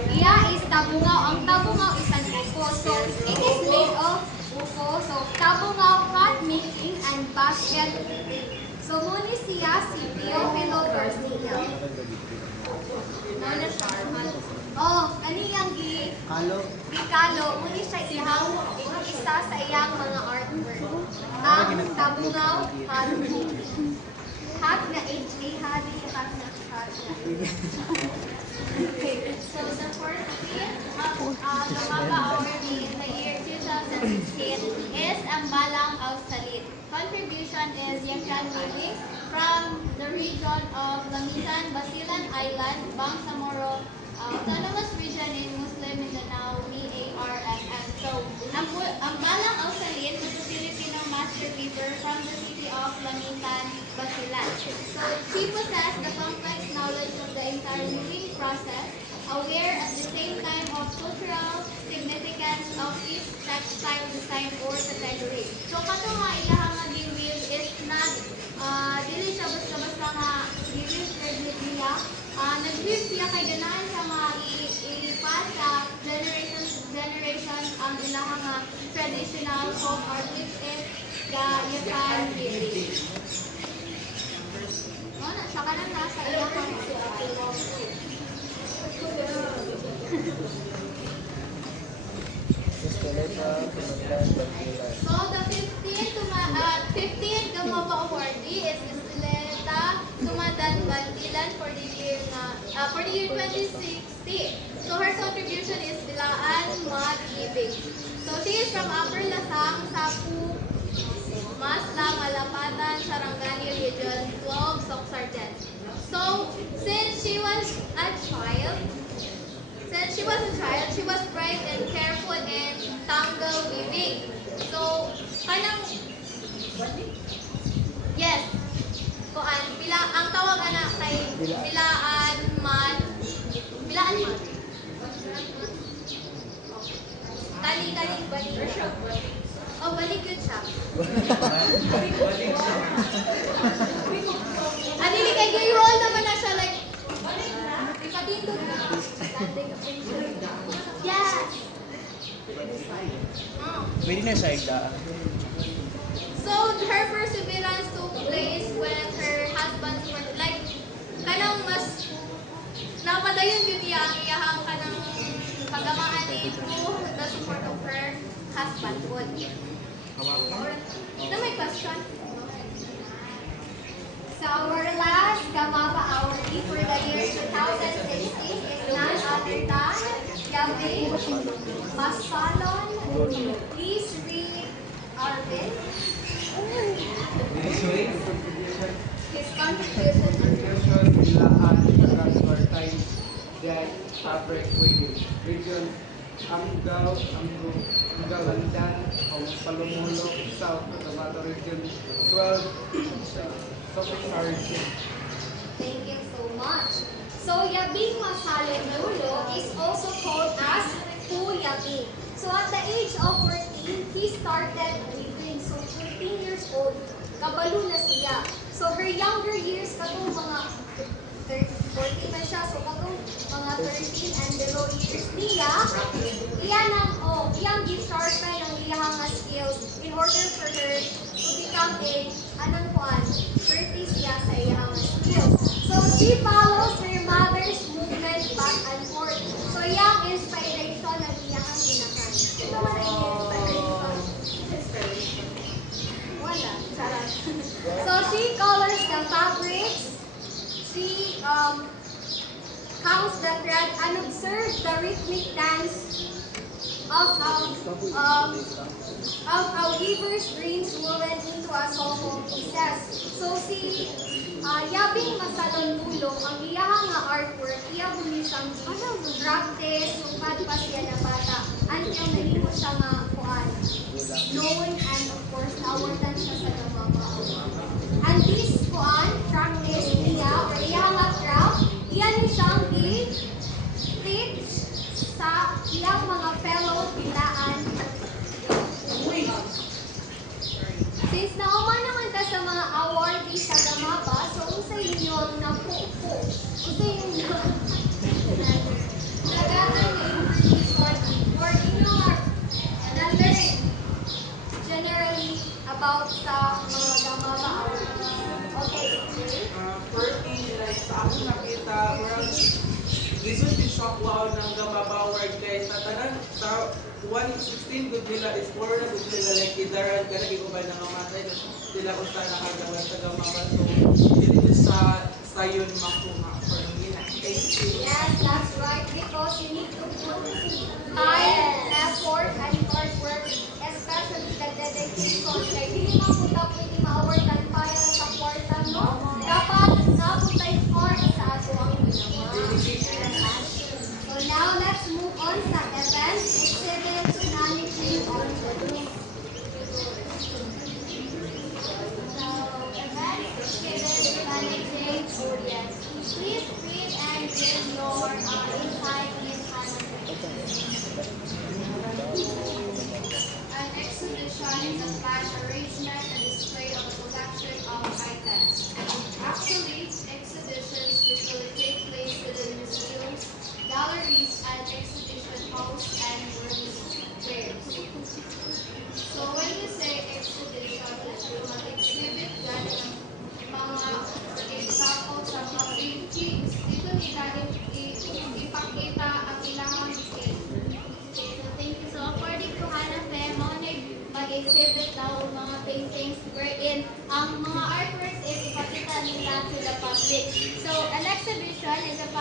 Yeah, is tabungao. Ang tabungao is an upo. So it is made of upo. So tabungao, hat making and basket weaving. So muna siya si Teofilo Garcia. Muna siya. Oh, kaniyang Gikalo, muna siya iyang isa sa iyang mga artwork. Ang tabungaw, hat na HA, hat na Okay, so the fourth year of Gamaba awardee in the year 2016 is Ambalang of Salit. Contribution is Yangkan Weaving from from the region of Lamisan, Basilan Island, Bangsamoro, Autonomous Region in Muslim Mindanao, BARMM. So, ang Balang Ausalin was a Filipino master weaver from the city of Lamisan, Basilan. So, she possessed the complex knowledge of the entire weaving process, aware at the same time of cultural significance of each textile design or category. So, kato nga iyahang nga giweave is not dili siya basta-basta nga giweave credit niya. Nag-weave siya kay ganahan siya i-pass sa generation to generation ang ilahang nga traditional folk art which is the Yakan weaving. Ano, siya ka nang nasa iyahang So the 15th Gamaba awardee is Esteleta Tumadan Bandilan for the year 2016. So her contribution is Bilaan Mud Ibig. So she is from Upper Lasang, Sapu, Masla, Malapatan, Sarangani Region 12, Soksargen. So since she was a child, she was bright and careful in tangle weaving. So, yes, ang tawag na kay Bilaan Man. Kali, balik. Oh, balik yun siya. Anili kay Gaywall naman na siya like, ipatindog na. Yes! Pwede na siya igdaan. So, her perseverance took place when her husband, like, kanang mas, napadayon yun niya ang iyahang kanang pagamaan ni through the support of her husband. Na may question? So our last Gamaba awardee for the year 2016 is none other than Yabe Masalon. Please read Arvin. His contribution. Bilaan transfer times that fabric weaving. Region Amgaw, Amgalandan, Palumulo, South Cotabato Region 12, Soksargen. Thank you so much. So Yabing Masalon Lulo is also called as Pu Yabing. So at the age of 14, he started weaving. So 14 years old, kabalo na siya. So her younger years, katong mga 14 na siya, so katong mga 13 and below years niya, iyang gi-sharpen ang iyang skills in order for her to become expertise siya sa iyang skills. So she follows her mother's movement back and forth. So iyang inspiration ang iyang ginahan. Ito man ang inspiration. Wala, charot. So she colors the fabrics. She counts the thread and observes the rhythmic dance of a weaver's dreams woven into a song of pieces. So si Yabing Masalon Lulo, ang iyang nga artwork, iya bumisang practice, sugad pa siya na bata, until nahimo siya nga known and of course awardan siya sa Gamaba. And this practice niya, or iyang nga craft, iyan siyang i-teach sa iyang mga fellow bilaan. Since nauman naman ta sa mga awardee sa Gamaba, so unsa inyo ang napupo? Unsa inyo nagahan ni or inyo na-learn generally about sa mga Gamaba awardees? Okay. First thing, like sa akong nakita, Gisun din shock wow ng Gamaba award guys. Sa tanan, sa 116 good nila is more na good nila like idaran ka na gigubay na mamatay. Sila kung saan nakagawa sa Gamaba. So, dito sa yun makuha for me. Thank you. Yes, that's right. Because you need to put time, effort, and hard work, especially the dedication. Kaya hindi mo punta pwede ma-award pa sa kwarta, no?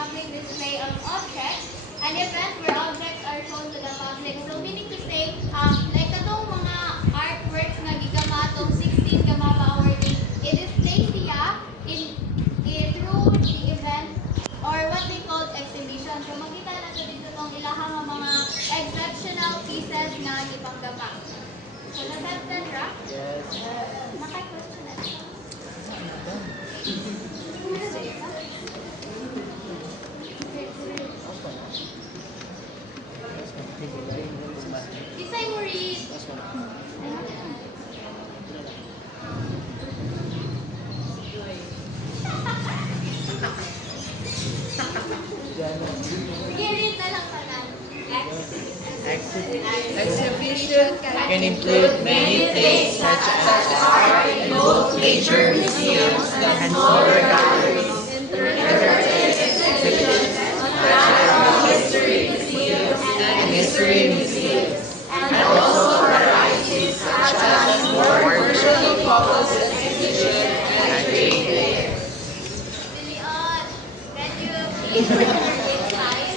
public display of objects, an event where objects are shown to the public. So meaning to say, like katong mga artworks nga gigamatong 16 Gamaba Award, i-display siya through the event or what they call exhibition. So makita na sa dito tong ilahang mga exceptional pieces na gipanggaba. So nasabtan ra? Yes. Maka-question na. Isay mo read. Sige, read na lang tanan. Exhibition can include many things such as art in both major museums and smaller galleries, entertainment exhibitions such as history museums and history museums, and also varieties such as more commercially focused exhibitions and trade fairs. Leon, can you please put your grade slide?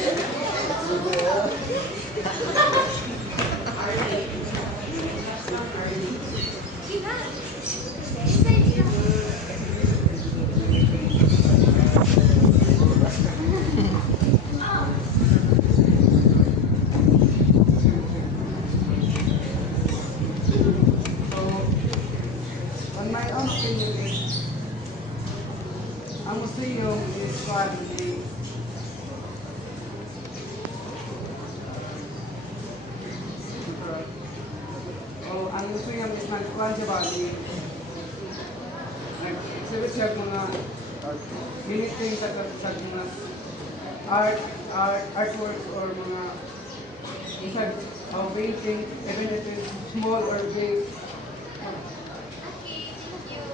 Diba? Isay siya. On my own opinion, a museum is probably ang museum is nagkuhan siya bali nag-exhibit siya mga many things sa mga artworks or mga isang painting, even if it's small or big. Okay, thank you.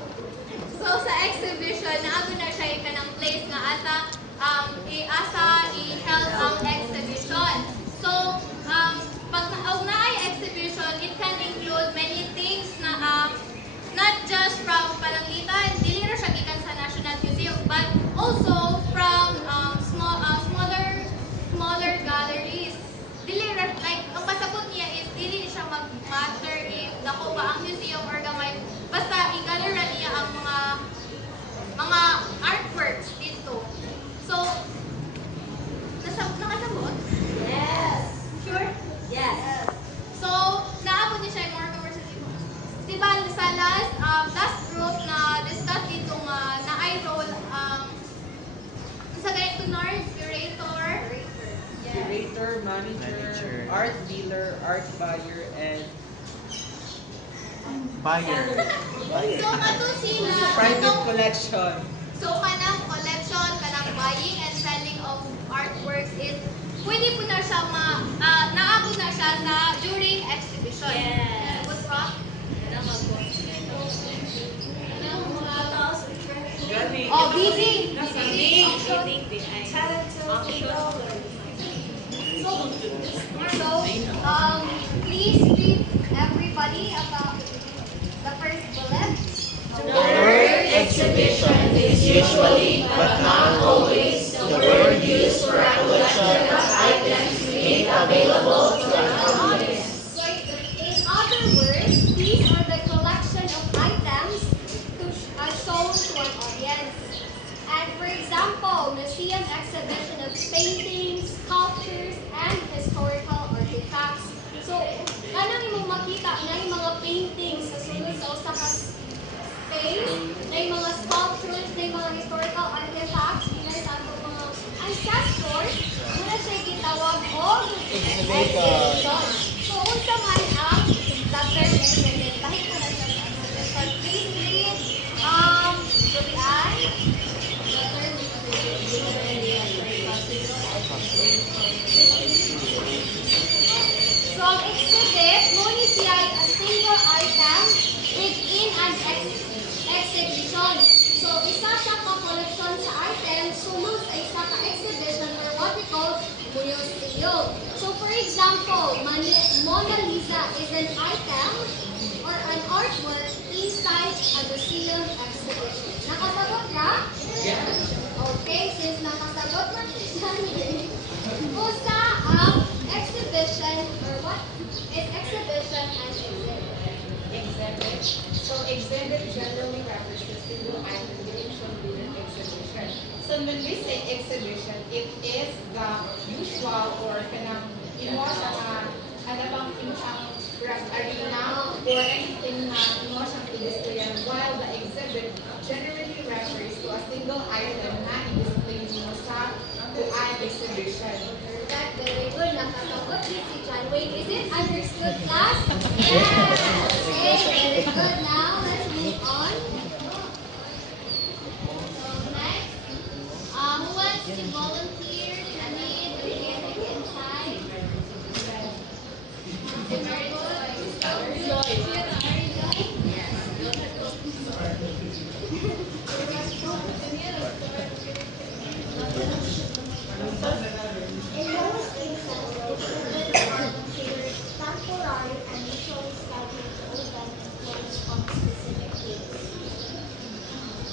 So sa exhibition, naago na siya ka ng place nga asa i-held ang exhibition. So, pag naay exhibition, it can include many things na not just from Palangitan, dili ra siya gikan sa National Museum, but also from smaller galleries. Dili ra, like, ang pasabot niya is dili siya mag-matter if dako ba ang museum or gamay. Basta i-galera niya ang mga artworks dito. So, nakasabot? Yes. Sure? Yes. So, naabot niya siya yung more commercial. Diba, sa last group na discuss dito nga na I role sa ganito nerd, curator. Curator, manager, art dealer, art buyer, and Buyer. So, kato sila. private collection. So, kanang collection, kanang buying and selling of artworks is pwede po na siya naabot na siya sa during exhibition. Yes. What's wrong? Oh, busy. So, please read everybody about the first bullet. The word exhibition is usually, but not always, the word used for a collection of items made available to an audience. So, in other words, these are the collection of items shown to an audience. And for example, museum exhibition of paintings, sculptures, and historical artifacts. So, kanang imong makita na yung mga paintings sa sulod sa usa ka space, na yung mga sculptures, na yung mga historical artifacts, na sa atong mga ancestors, muna siya gitawag o exhibition. So, unsa man ang the term exhibition? Bahit ko na siya sa ano. So, please read, Julian, the term So, ang exhibit, ngunit siya ay a single item within an exhibition. So, isa siya ka collection sa items sulod sa isa ka exhibition or what we call museum. So, for example, Mona Lisa is an item or an artwork inside a museum exhibition. Nakasagot ka? Yes. Okay, since nakasagot na when we say exhibition, it is the usual or kanang imo sa ano bang imo siyang arena or anything na imo siyang i-displayan, while the exhibit generally refers to a single item na i-display mo sa tuan exhibition. That very good. Nakakabot ni si John Wayne. Is it understood, class? Yes! Okay, very good. Now, let's move on. So next, who wants to volunteer to lead the music inside? Mary Joy. In most cases, volunteers temporary and usually scheduled to open and close on specific dates.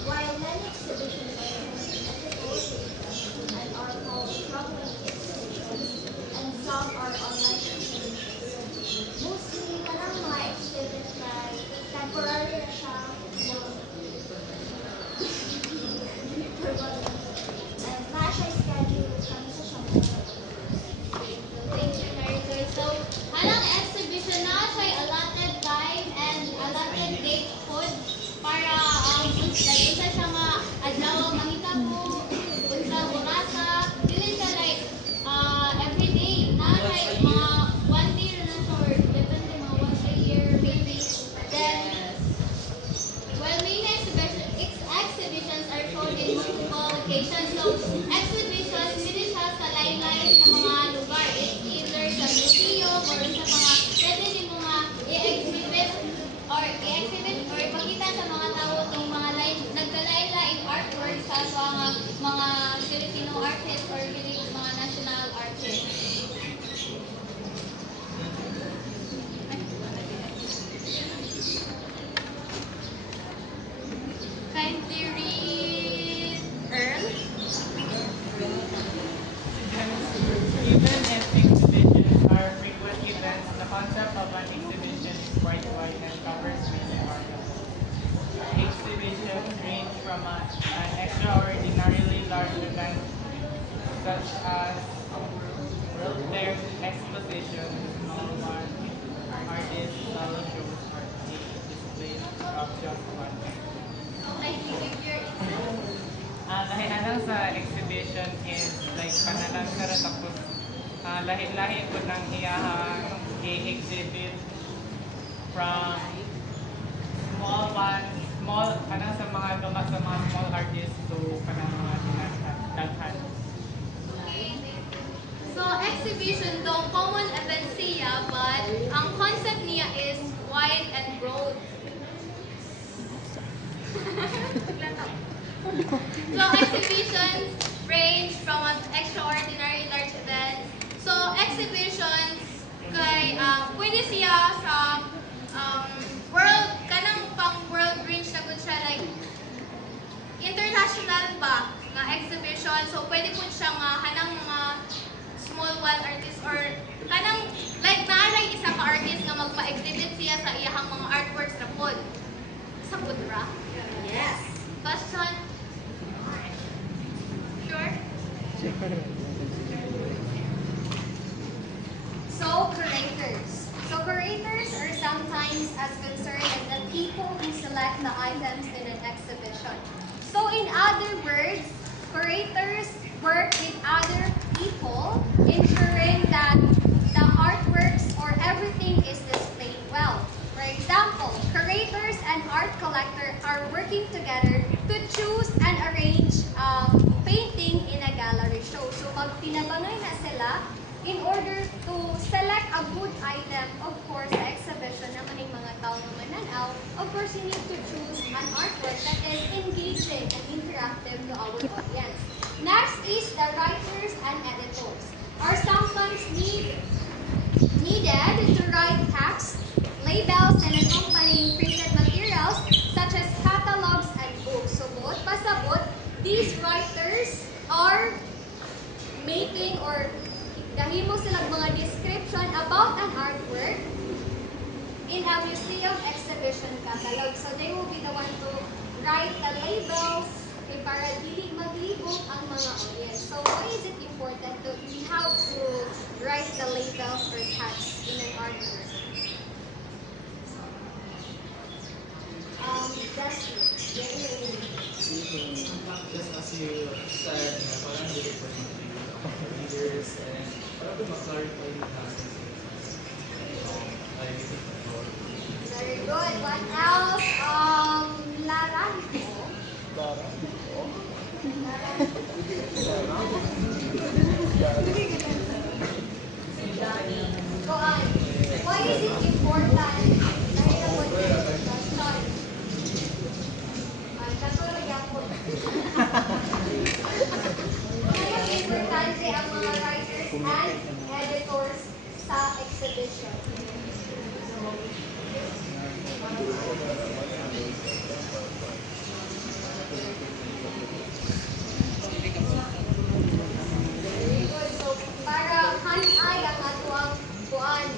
While many exhibitions are held in ethical locations and are called traveling exhibitions, and some are online exhibitions, mostly kanang mga exhibit by temporary na siya and na siya schedule kami sa siyang Thank you, Mary Joy. So, anong exhibition na siya allotted time and allotted date food para like unsa siya nga adlaw ang mahitabo, unsa burasa, dili siya like everyday na siya mga one day na siya or depende mga once a year maybe. Then, well, main exhibitions are shown in multiple locations. So, exhibitions, hindi siya sa lain-lain ng mga lugar. It's either sa museum or sa mga pwede din mga i-exhibit or ipakita sa mga tao itong mga nagkalain-lain artworks sa mga Filipino artists or mga national artists. Kindly read Earl. Even if exhibitions are frequent events, the concept of an exhibition is quite wide and covers many areas. Exhibitions range from an extraordinarily large event such as World Fair exposition, small one, artist solo shows, or a display of just one thing. Kindly give your example. Lahi-anang sa exhibition is like panalang sa tapos lahi-lahi po ng iyahang i-exhibit from small ones, kanang sa mga gama sa mga small artists to kanang mga daghan. So, exhibition daw common event siya, but ang concept niya is wide and broad. So, exhibitions range from an extraordinary large event. So, exhibitions kay pwede siya sa world, kanang pang world range na gud siya like international ba nga exhibition. So, pwede po siya nga hanang mga small wild artist or kanang like naaray isa ka artist nga magpa-exhibit siya sa iyahang mga artworks na pod. Sa pudra? Yes. Question? Sure? So, curators. So, curators are sometimes as concerned as the people who select the items in an exhibition. So, in other words, curators work with other people, ensuring that the artworks or everything is displayed well. For example, curators and art collector are working together to choose and arrange painting in a gallery show. So, magtinabangay na sila in order to select a good item, of course, sa exhibition naman ng mga tao na mananaw, of course, you need to choose an artwork that is engaging and interactive to our audience. Next is the writers and editors are sometimes needed to write text, labels, and accompanying printed materials such as catalogs and books. So, buot pasabot, these writers are making or gahimo silang mga description about an artwork in a museum exhibition catalog. So they will be the one to write the labels, kay para dili maglibog ang mga audience. So why is it important to we have to write the labels or tags in an artwork? That's Just as you said, na parang dili pa leaders and parang ma-clarify yung natin very good. What else? Laranjo. Go on. Why is it important? Kaya importante ang mga writers and editors sa exhibition. Very good. So, para hanay ang ato ang kuan,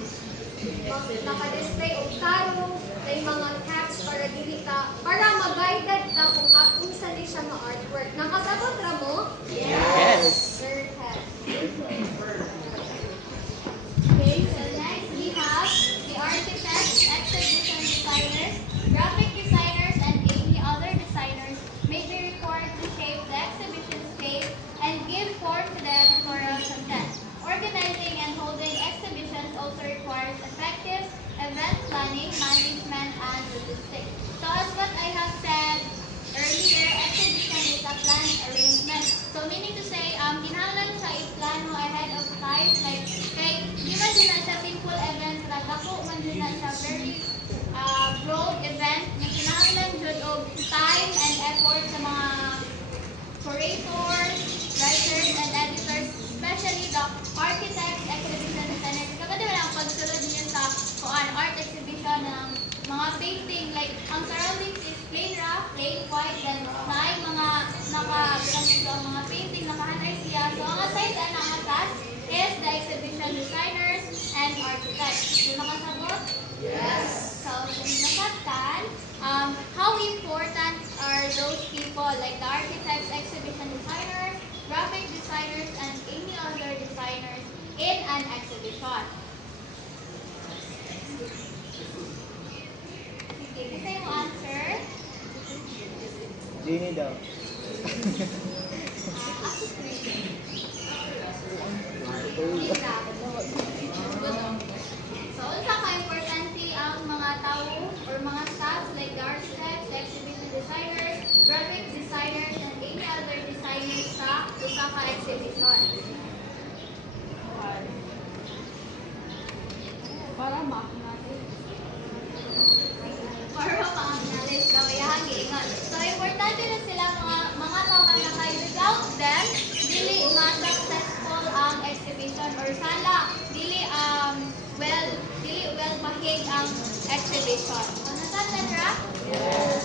naka-display og tarong kay mga text para dili ka para ma-guided ka kung unsa ni siya nga artwork. Nakasabot ra mo? Yes. Perfect. Okay, so next we have the architects, exhibition designers, graphic designers, and any other designers may be required to shape the exhibition space and give form to the editorial content. Organizing and holding exhibitions also requires effective event planning, management, and logistics. So as what I have said earlier, exhibition is a planned arrangement. So meaning to say, kinahanglan siya i-plano ahead of time. Like, kay, di man din na siya simple event, like ako man din na siya very broad event. May kinahanglan dyan og time and effort sa mga curators, writers, and editors, especially the architects, exhibition designers. Kapag wala ang pagsulod niyo sa art exhibition ng mga painting, like ang surroundings is plain rough, plain white, then may mga nakabilang dito ang mga painting, nakahanay siya. So ang aside and ang atas is the exhibition designers and architects. So nakasagot? Yes. So kung nakatan, how important are those people like the architects, exhibition designers, graphic designers, and any other designers in an exhibition? Sige, gusto yung answer? Genie daw. So, unsa ka importante ang mga tao or mga staff like the architects, the exhibition designers, graphic designers, and any other designers sa usa ka exhibition? Para ma-acknowledge. Para ma-acknowledge daw iyang giingon. So, importante na sila mga tao nga na kay without them, dili ma-successful ang exhibition or sala, dili well behave ang exhibition. So, natatan ra? Yes.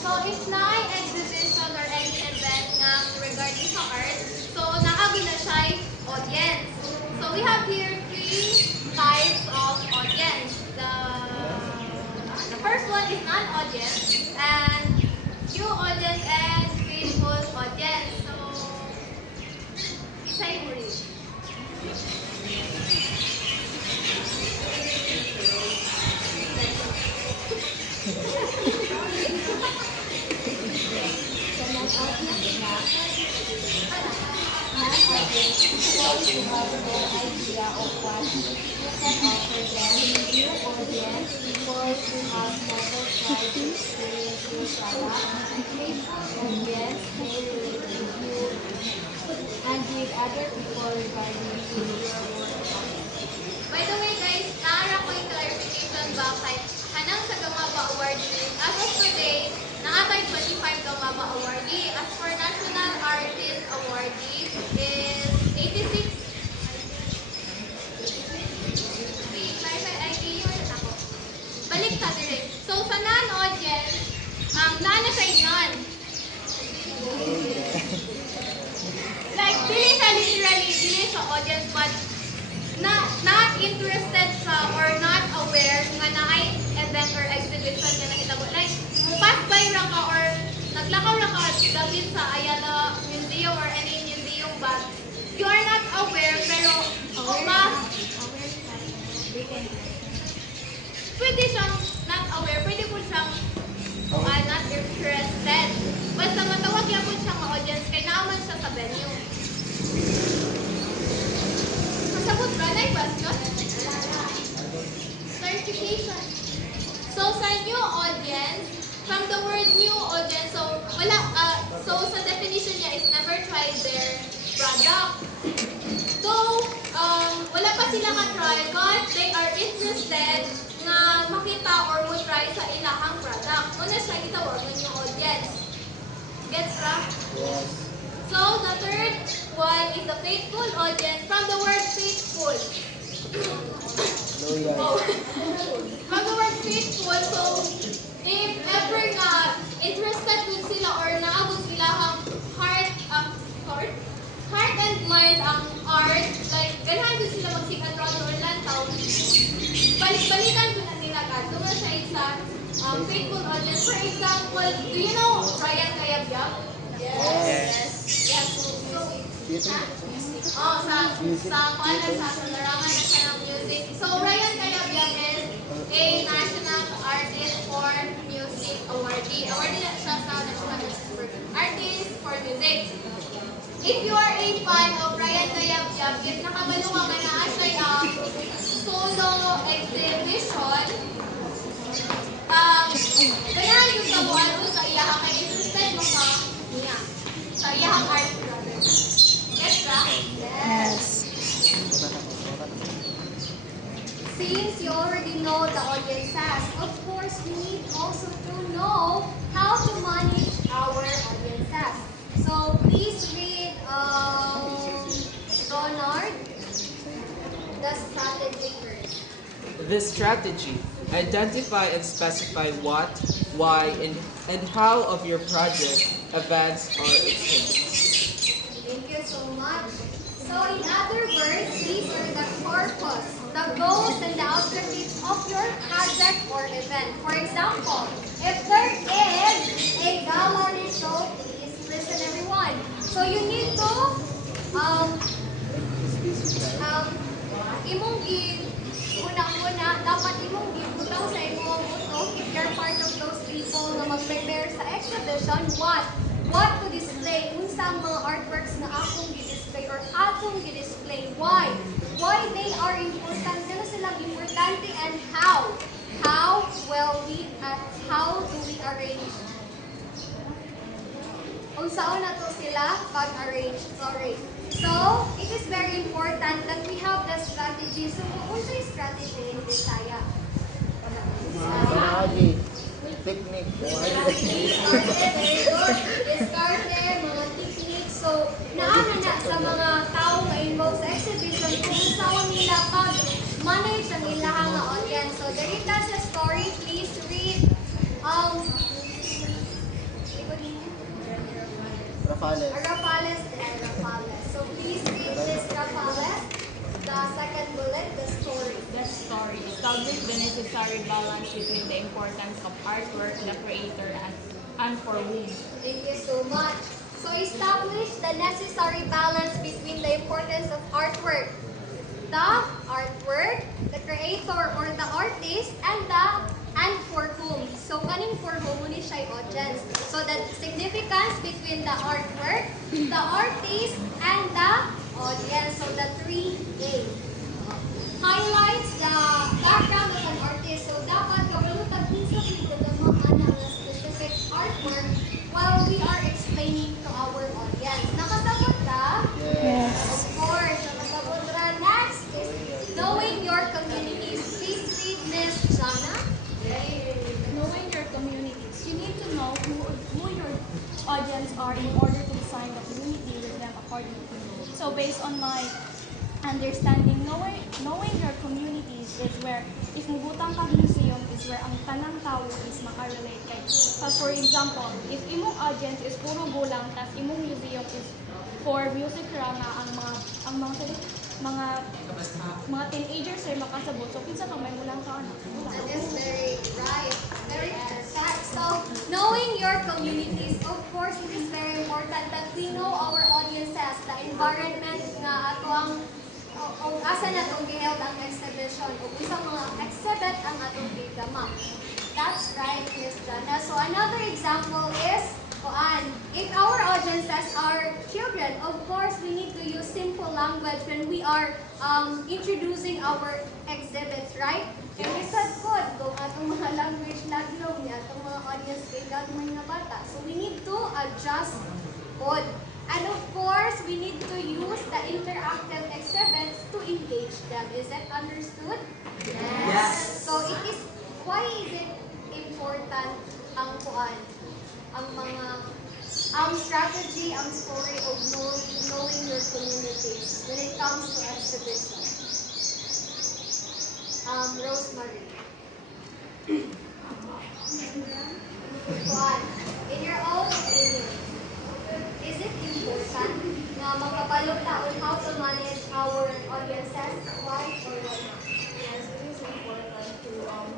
So, if na exhibition or any event nga regarding sa art, so naabi na siya audience. So, we have here three types of audience. The first one is non-audience, and new audience, and faithful audience. So, isay mo rin. Idea of what you can offer them. New audience, people who have never tried to experience your product. Faithful audience, they relate with you and with other people regarding your work. By the way guys, naara ko yung clarification ba kay kanang sa Gamaba Awardee. As of today, nakatay 25 Gamaba Awardee. As for National Artist Awardee is 86. Balik sa direct. So sa non-audience, naana sa non. Like, dili sa literally, dili sa audience, but not interested sa or not aware nga na ay event sa new audience, from the word new audience, so wala, so sa definition niya is never tried their product. Though, wala pa sila ka-try, but they are interested nga makita or mo try sa ilahang product. Una siya itawag ng new audience. Gets ra? Yes. So, the third one is the faithful audience. From the word faithful. Loyal. Oh. From the word faithful, so, if ever nga interested din sila or naabot sila ang heart and mind ang art, like, ganahan din sila magsikat round or lantaw, balik-balikan ko na nila ka. Doon na siya isa faithful audience. For example, do you know Ryan Kayabyab? Yes. Yes. Oh, sa larangan na siya ng music. So, Ryan Kayabyab is a national artist for music awardee. Awardee na siya sa National Artist for Music. If you are a fan of Ryan Kayabyab, if nakabalo ka na siya solo exhibition, ganahan yung sabuan mo sa iyahang kay interested mo ka niya. Sa iyahang art brother. Yes, ra? Yes. Since you already know the audiences, of course, we need also to know how to manage our audiences. So please read Ronald, the strategy first. This strategy, identify and specify what, why, and how of your project, events, or exhibits. Thank you so much. So in other words, these are the purpose, the goals, and the objectives of your project or event. For example, if there is a gallery show, please listen everyone. So you need to imong una-una, dapat imong gibutaw sa imong utok if you're part of those people na mag-prepare sa exhibition, what to display, unsang mga artworks na akong gi-display or atong gi-display, why they are important, sino silang importante, and how do we arrange, unsaon na to sila pag-arrange, sorry. So, it is very important that we have the strategy. So, kung unsay strategy in Bisaya? Bahagi. Technique. Very good. Diskarte, mga techniques. So, naana na sa mga tao na involved sa exhibition kung saan nila pag-manage ang ilahang audience. So, there is a story. Please read. Rafales. So, please read this Rafales. The second bullet, the story. The story. Establish the necessary balance between the importance of artwork, the creator, and for whom. Thank you so much. So establish the necessary balance between the importance of artwork, the creator or the artist, and for whom. So kaning for whom ni siya audience. So the significance between the artwork, the artist, and the audience. So the 3A. Highlights the background of an artist. So dapat kabalutan kinsa kita mga ng specific artwork while we are explaining to our audience. Nakasabot ka? Yes. Of course, nakasabot ra. Next is knowing your communities. Please read Miss Jana. Knowing your communities. You need to know who your audience are in order to design the community with them accordingly. So based on my understanding, knowing your communities is where, if mubutang kag museum, is where ang tanang tao is makarelate kay. For example, if imong audience is puro gulang, tas imong museum is for music ra nga ang mga teenagers ay makasabot. So kinsa pa may gulang ka anak? That is very right. Very perfect. So, knowing your communities, of course, it is very important that we know our audiences, the environment nga ato ang asa na itong giheld ang exhibition o isang mga exhibit ang atong gigama. That's right, Miss Jana. So another example is, if our audiences are children, of course, we need to use simple language when we are introducing our exhibits, right? And we said good kung atong mga language gagmay nga bata. So we need to adjust pod. And of course, we need to use the interactive exhibits to engage them. Is that understood? Yes. So it is, why is it important ang kuan? Ang mga, ang strategy, ang story of knowing your community when it comes to exhibition. Rosemary. Kuan, in your own opinion, is it important na magkabalo ta on how to manage our audiences? Why or why not? Yes, it is important to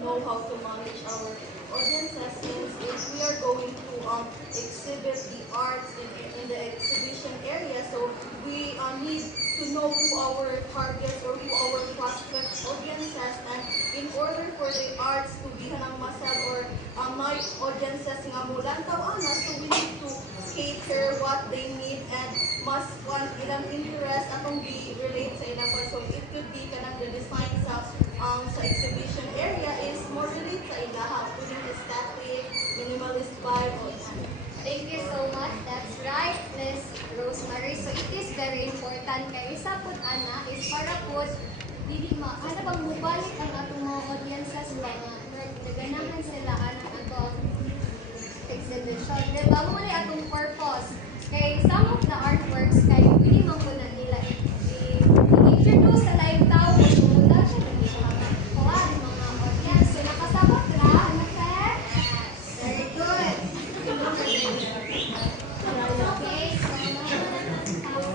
know how to manage our audiences since if we are going to exhibit the arts in the exhibition area, so we need to know who our targets or who our prospect audiences, and in order for the arts to be kanang masal or my audiences nga mulantaw ana, so we need to cater what they need and mas one ilang interest atong relate sa ilang. So it could be kanang the design sa exhibition area is more relate sa ilaha, pwedeng static, minimalist vibe, o Thank you so much. That's right, Miss Rosemary. So it is very important kay isa pud ana is para pud dili ano bang mubalik ang atong mga audiences ba nga naganahan sila ana atong exhibition. Diba mo ni atong purpose kay some of the artworks kay pwede man po na nila i-introduce sa live tao o sumuda siya hindi mga kuwan mga audience. So nakasabot ra okay? Very good. Okay, so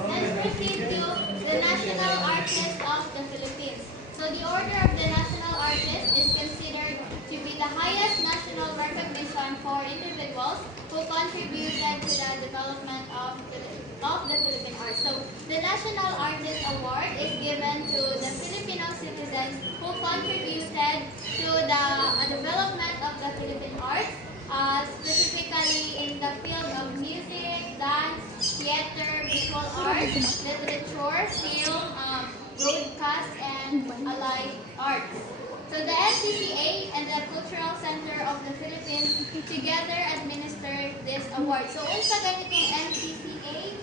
let's proceed to the National Artist of the Philippines. So the Order of the National Artist is considered to be the highest national recognition for individuals who contributed to the development of the Philippine arts. So the National Artist Award is given to the Filipino citizens who contributed to the development of the Philippine arts, specifically in the field of music, dance, theater, visual arts, literature, film, broadcast, and allied arts. So the NCCA and the Cultural Center of the Philippines together administer this award. So unsa ganitong NCCA?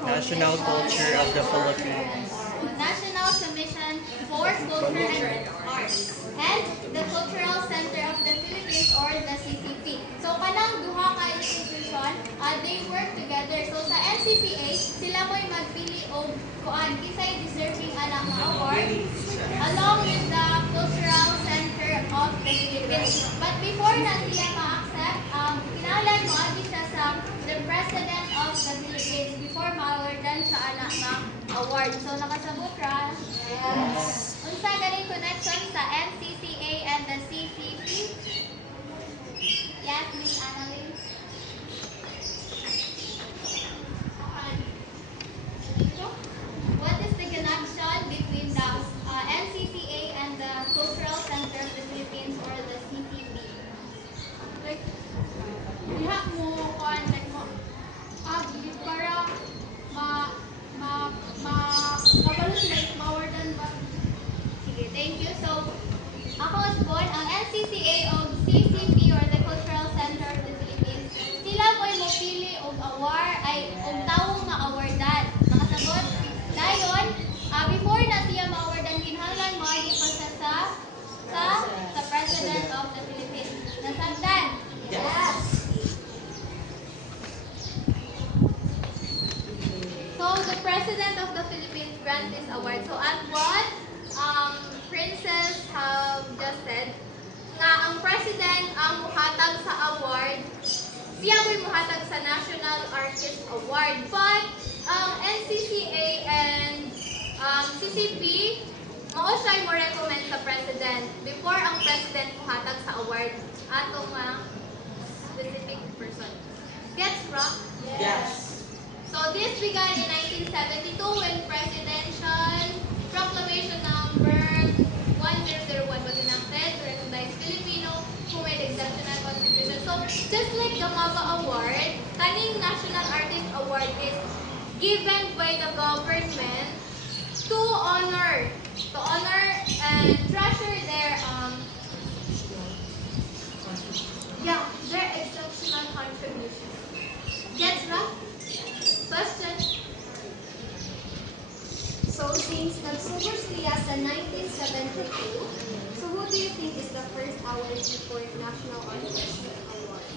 National Culture of the Philippines. National Commission for Culture and Arts, and the Cultural Center of the Philippines, or the CCP. So kanang duha ka institution, they work together. So sa NCCA, sila mo'y magpili og kuan kisay deserving anak nga award along with the Cultural Center of the Philippines. But before na siya ma-accept, kinahanglan mo agi siya sa the President of the Philippines before ma-awardan sa anak nga award. So nakasabot ra? Yes. Unsa ganing connection sa NCCA and the CCP? Yes, Miss Annalyn. What is the connection between the NCCA and the Cultural Center of the Philippines, or the CCP? Like, diha mo kuan like mo para kabalo sila mawardan ba? Sige, thank you. So, ako as born, ang NCCA o CCP, or the Cultural Center of the Philippines, sila mo'y mopili og award, ay og tawo nga awardan. Nakasagot? Dayon, before na siya ma-awardan, kinahanglan moagi pa siya sa President of the Philippines. Nasabtan? Yes. So, the President of the Philippines grants this award. So, as what Princess have just said, nga ang President ang muhatag sa award, siya mo'y muhatag sa National Artist Award. But, NCCA and CCP, mao siya'y mo recommend sa President before ang President muhatag sa award atong specific person. Gets rock? Yes. So this began in 1972 when Presidential Proclamation number 1001 was enacted to recognize Filipino who made exceptional contributions. So just like the MAVA Award, kaning National Artist Award is given by the government to honor and treasure their think is the first award for National Artist Award?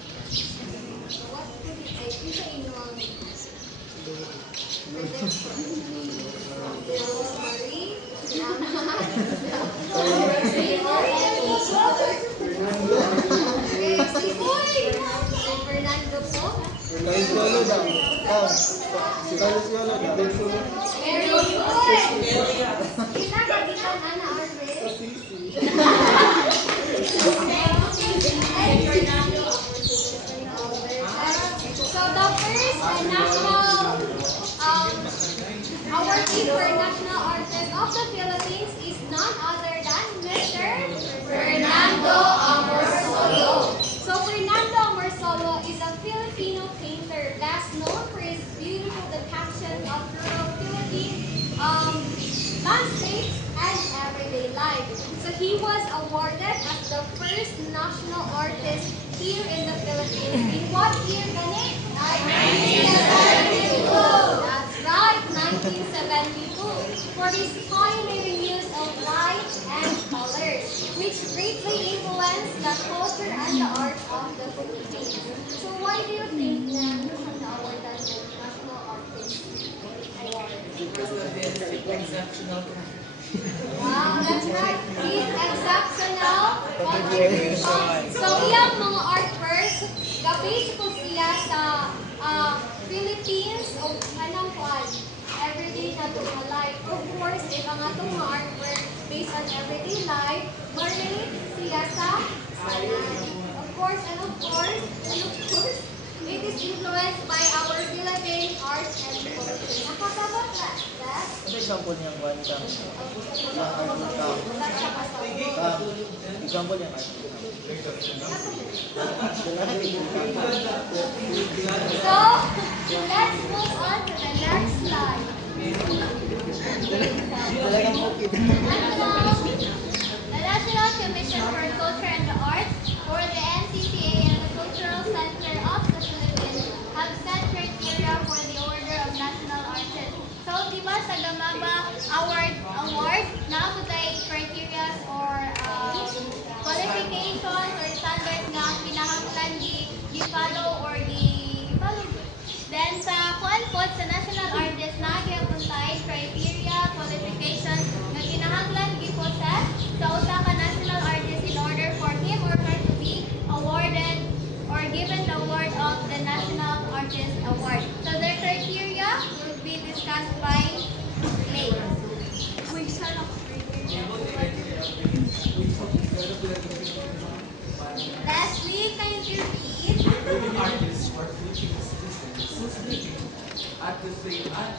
What could it say? Kung sa inyo ang prediction? Marie? Si Fernando po? Carlos Yolo daw. Si Carlos Yolo daw. Very good! Kinakagitan Ana Arvez. So the first national awardee for National Artist of the Philippines is none other than Mr. Fernando Amorsolo. So Fernando Amorsolo is a Filipino painter best known for his beautiful depiction of rural Philippine landscapes and everyday life. So he was awarded as the first national artist here in the Philippines. In what year, Gani? 1972. That's right, 1972. For his pioneering use of light and colors, which greatly influenced the culture and the art of the Philippines. So why do you think na awarded the National Artist Award? Because of his exceptional Wow, that's right. He's exceptional contribution. So, iyang mga artworks, gabase ko siya sa Philippines o anong kuan, everyday na ito mga life. Of course, iba nga itong mga artwork based on everyday life, marelate siya sa salan. Of course, it is influenced by our Philippine art and culture. Nakakabot na, Beth? Ano example niyang one kang example niyang art? So, let's move on to the next slide. The National Commission for Culture and the Arts, or the NCCA and the Cultural Center of the Philippines, have set criteria for the order of national artists. So, di ba sa Gamaba award na tayo criteria or qualifications or standards nga kinahanglan gi-follow or gi-follow. Then sa kuan pod sa national artist na gyaponsay criteria, qualifications nga kinahanglan gi-possess sa usa ka national artist in order for him or her to be awarded or given the award of the National Artist Award. So their criteria will be discussed by Lane. Leslie, can you read? Artists or Filipino citizens whose living at the same at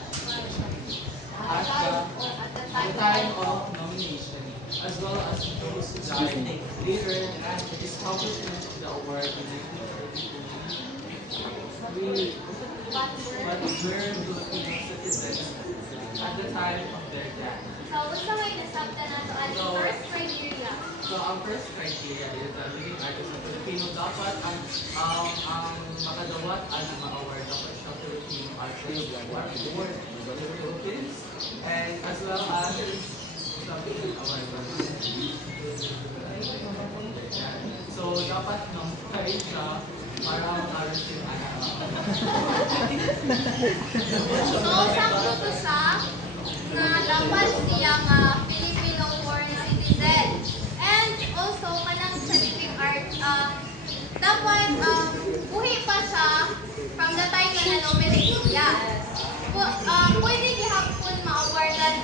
the time of nomination, as well as those who died later and the establishment of the award in 1932. But were Filipino citizens at the time of their death. So, gusto mo inasabta na to as first criteria? So, ang first criteria is living artist ng Filipino. Dapat ang makadawat at ma-award dapat sa Filipino artist who are born in the Philippines and as well as sa award. So, dapat nung kayo siya para ma-receive So, sakto to siya na dapat siya Filipino born citizen. And also, kanang sa living art, dapat buhay pa siya from the time na na-nominate siya. Pwede gihapon ma-awardan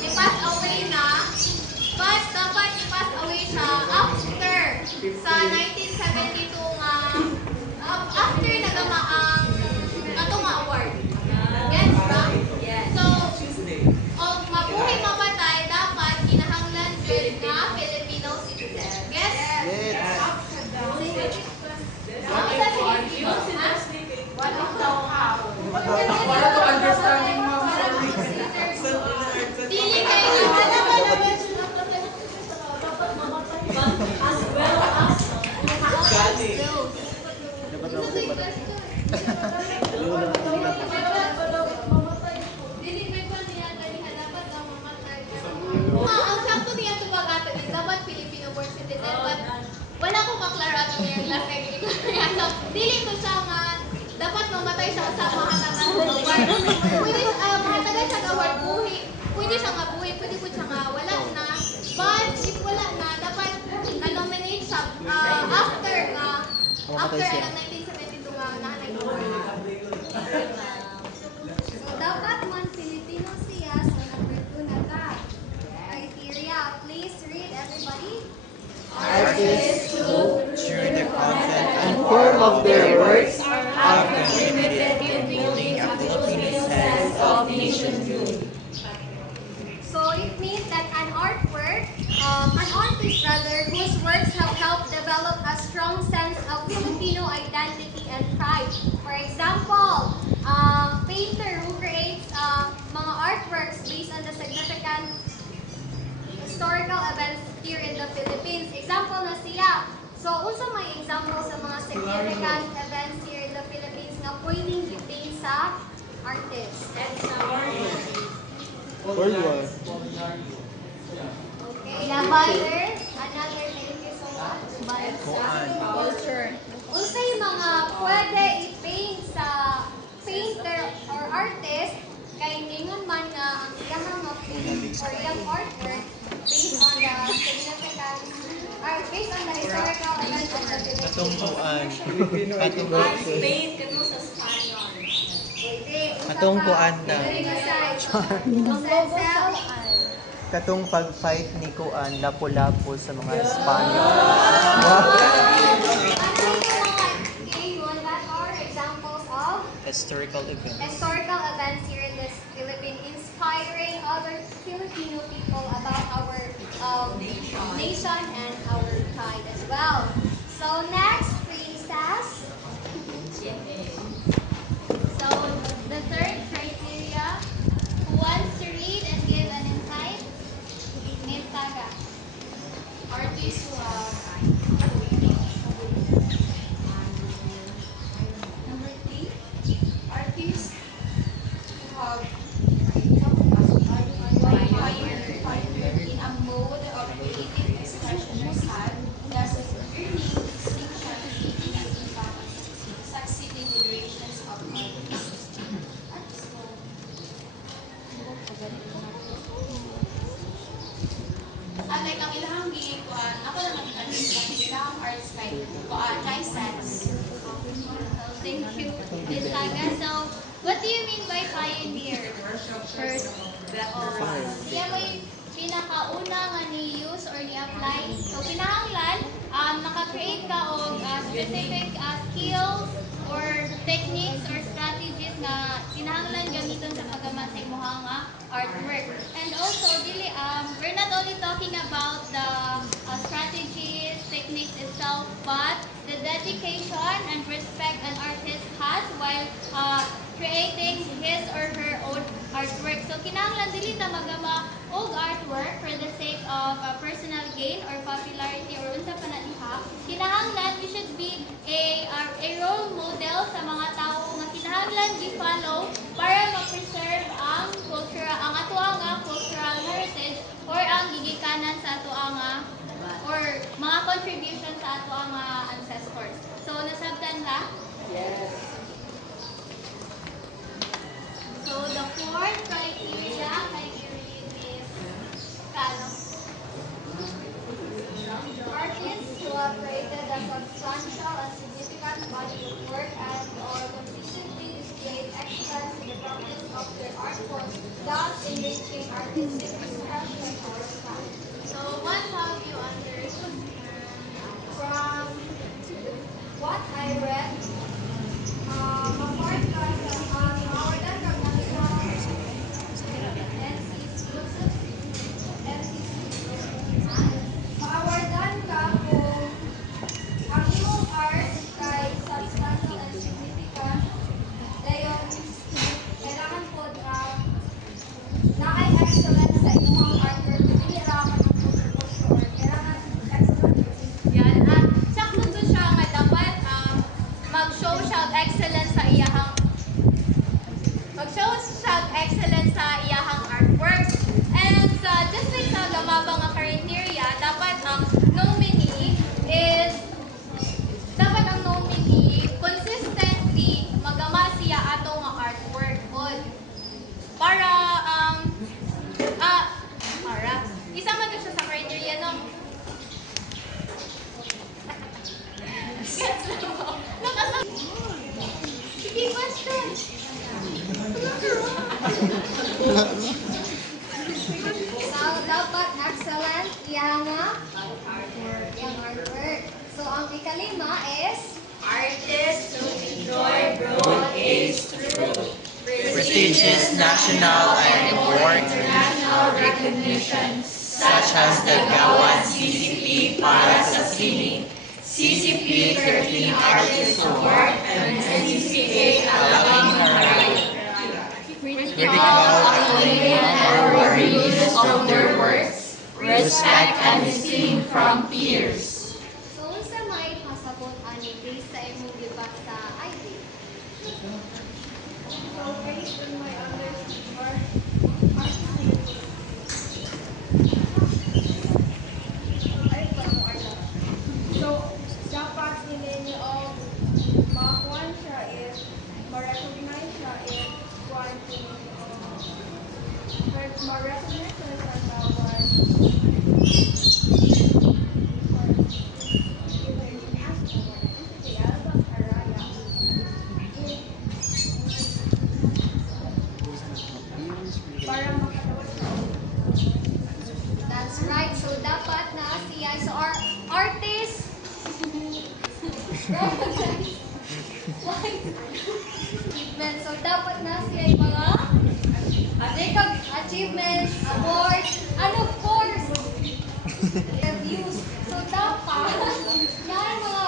i-pass away na, but dapat i-pass away siya after sa 1972 nga after nagama ang ato nga award. Yes, ba? Yes. So, mabuhay mapatay, dapat kinahanglan good nga Filipino citizen. Yes? Yes. Para to understanding mo. Dili kayo as well as ang sakto niya ito pag-ato is dapat Filipino born Yeah, so, dili ko siya nga dapat mamatay siya sa mahatagan ng award. Pwede mahatagan siya ng award buhi. Pwede siya nga buhi, pwede po siya nga wala na. But if wala na, dapat na-nominate siya after ang 1972 nga nanay award. So, dapat man Filipino siya. So, number 2 na ka. Criteria. Please read, everybody. Artists who, through the content and form of their works, have contributed to building a Filipino sense of nationhood. So it means that an artist rather, whose works have helped develop a strong sense of Filipino identity and pride. For example, painter who creates mga artworks based on the significant historical events here in the Philippines. Example na siya. So, unsa may example sa mga significant events here in the Philippines nga pwedeng i-paint sa artist? Okay, another thank you so much. Culture. Unsay mga pwede i-paint sa painter or artist kay ningon man nga ang iyang mga paint or iyang artwork based on the significant or based on the historical events of the Philippines. Katungkuan. Spain, kano sa Spanish. Pwede. Katungkuan na. Katong pag-fight ni Kuan lapu-lapu sa mga Espanyol. What are examples of Historical events. historical events here in this Philippines, inspiring other Filipino people about our nation and our pride as well. So next, princess. So, the third criteria, who wants to read and give an insight? Miss Saga. Artists who have number 3, artists who have pioneered in a mode of creative expression had thus earning distinction in as impact on succeeding generations of artists. Like ang ilahang gikuan, ako na nag-alis ang ilahang arts kay license. Thank you, Miss Saga. So, what do you mean by pioneer? First, siya may pinakauna nga ni-use or ni-apply. So, pinahanglan, maka-create ka og specific skills or techniques or strategies na kinahanglan gamiton sa paggamat sa imong nga artwork. And also, we're not only talking about the strategies, techniques itself, but the dedication and respect an artist has while creating his or her own artwork. So, kinahanglan dili ta magama og artwork for the sake of personal gain or popularity or unsa pa na diha. Kinahanglan you should be a role model sa mga tao nga kinahanglan gi-follow para ma-preserve ang atoa nga cultural heritage or ang gigikanan sa atoa nga or mga contribution sa atoa nga ancestors. So, nasabtan la? Yes. So, the fourth criteria kay i-read is Kano. Artists who have created a substantial and significant body of work and or consistently displayed excellence in the practice of their art form, thus enriching artistic expression or style. So, what have you understood? From what I read, apart from our and tema is Artists who enjoy broad age through Prestigious national and award international recognition such as the Gawan CCP para sa Sining, CCP 13 Artist Award, and NCCA Alabang Haraya. Critical acclaim and reviews of their works, respect and esteem from peers. so unsa may pasabot ani based sa imong gibasa ID. So based on my understanding, so dapat ninyo makuan siya is ma-recognize siya is kuan ma-recognize siya sa tawag para makatawag siya. That's right. So dapat na siya so our artist achievement. So dapat na siya yung mga achievements, awards, and of course reviews. So dapat yan mga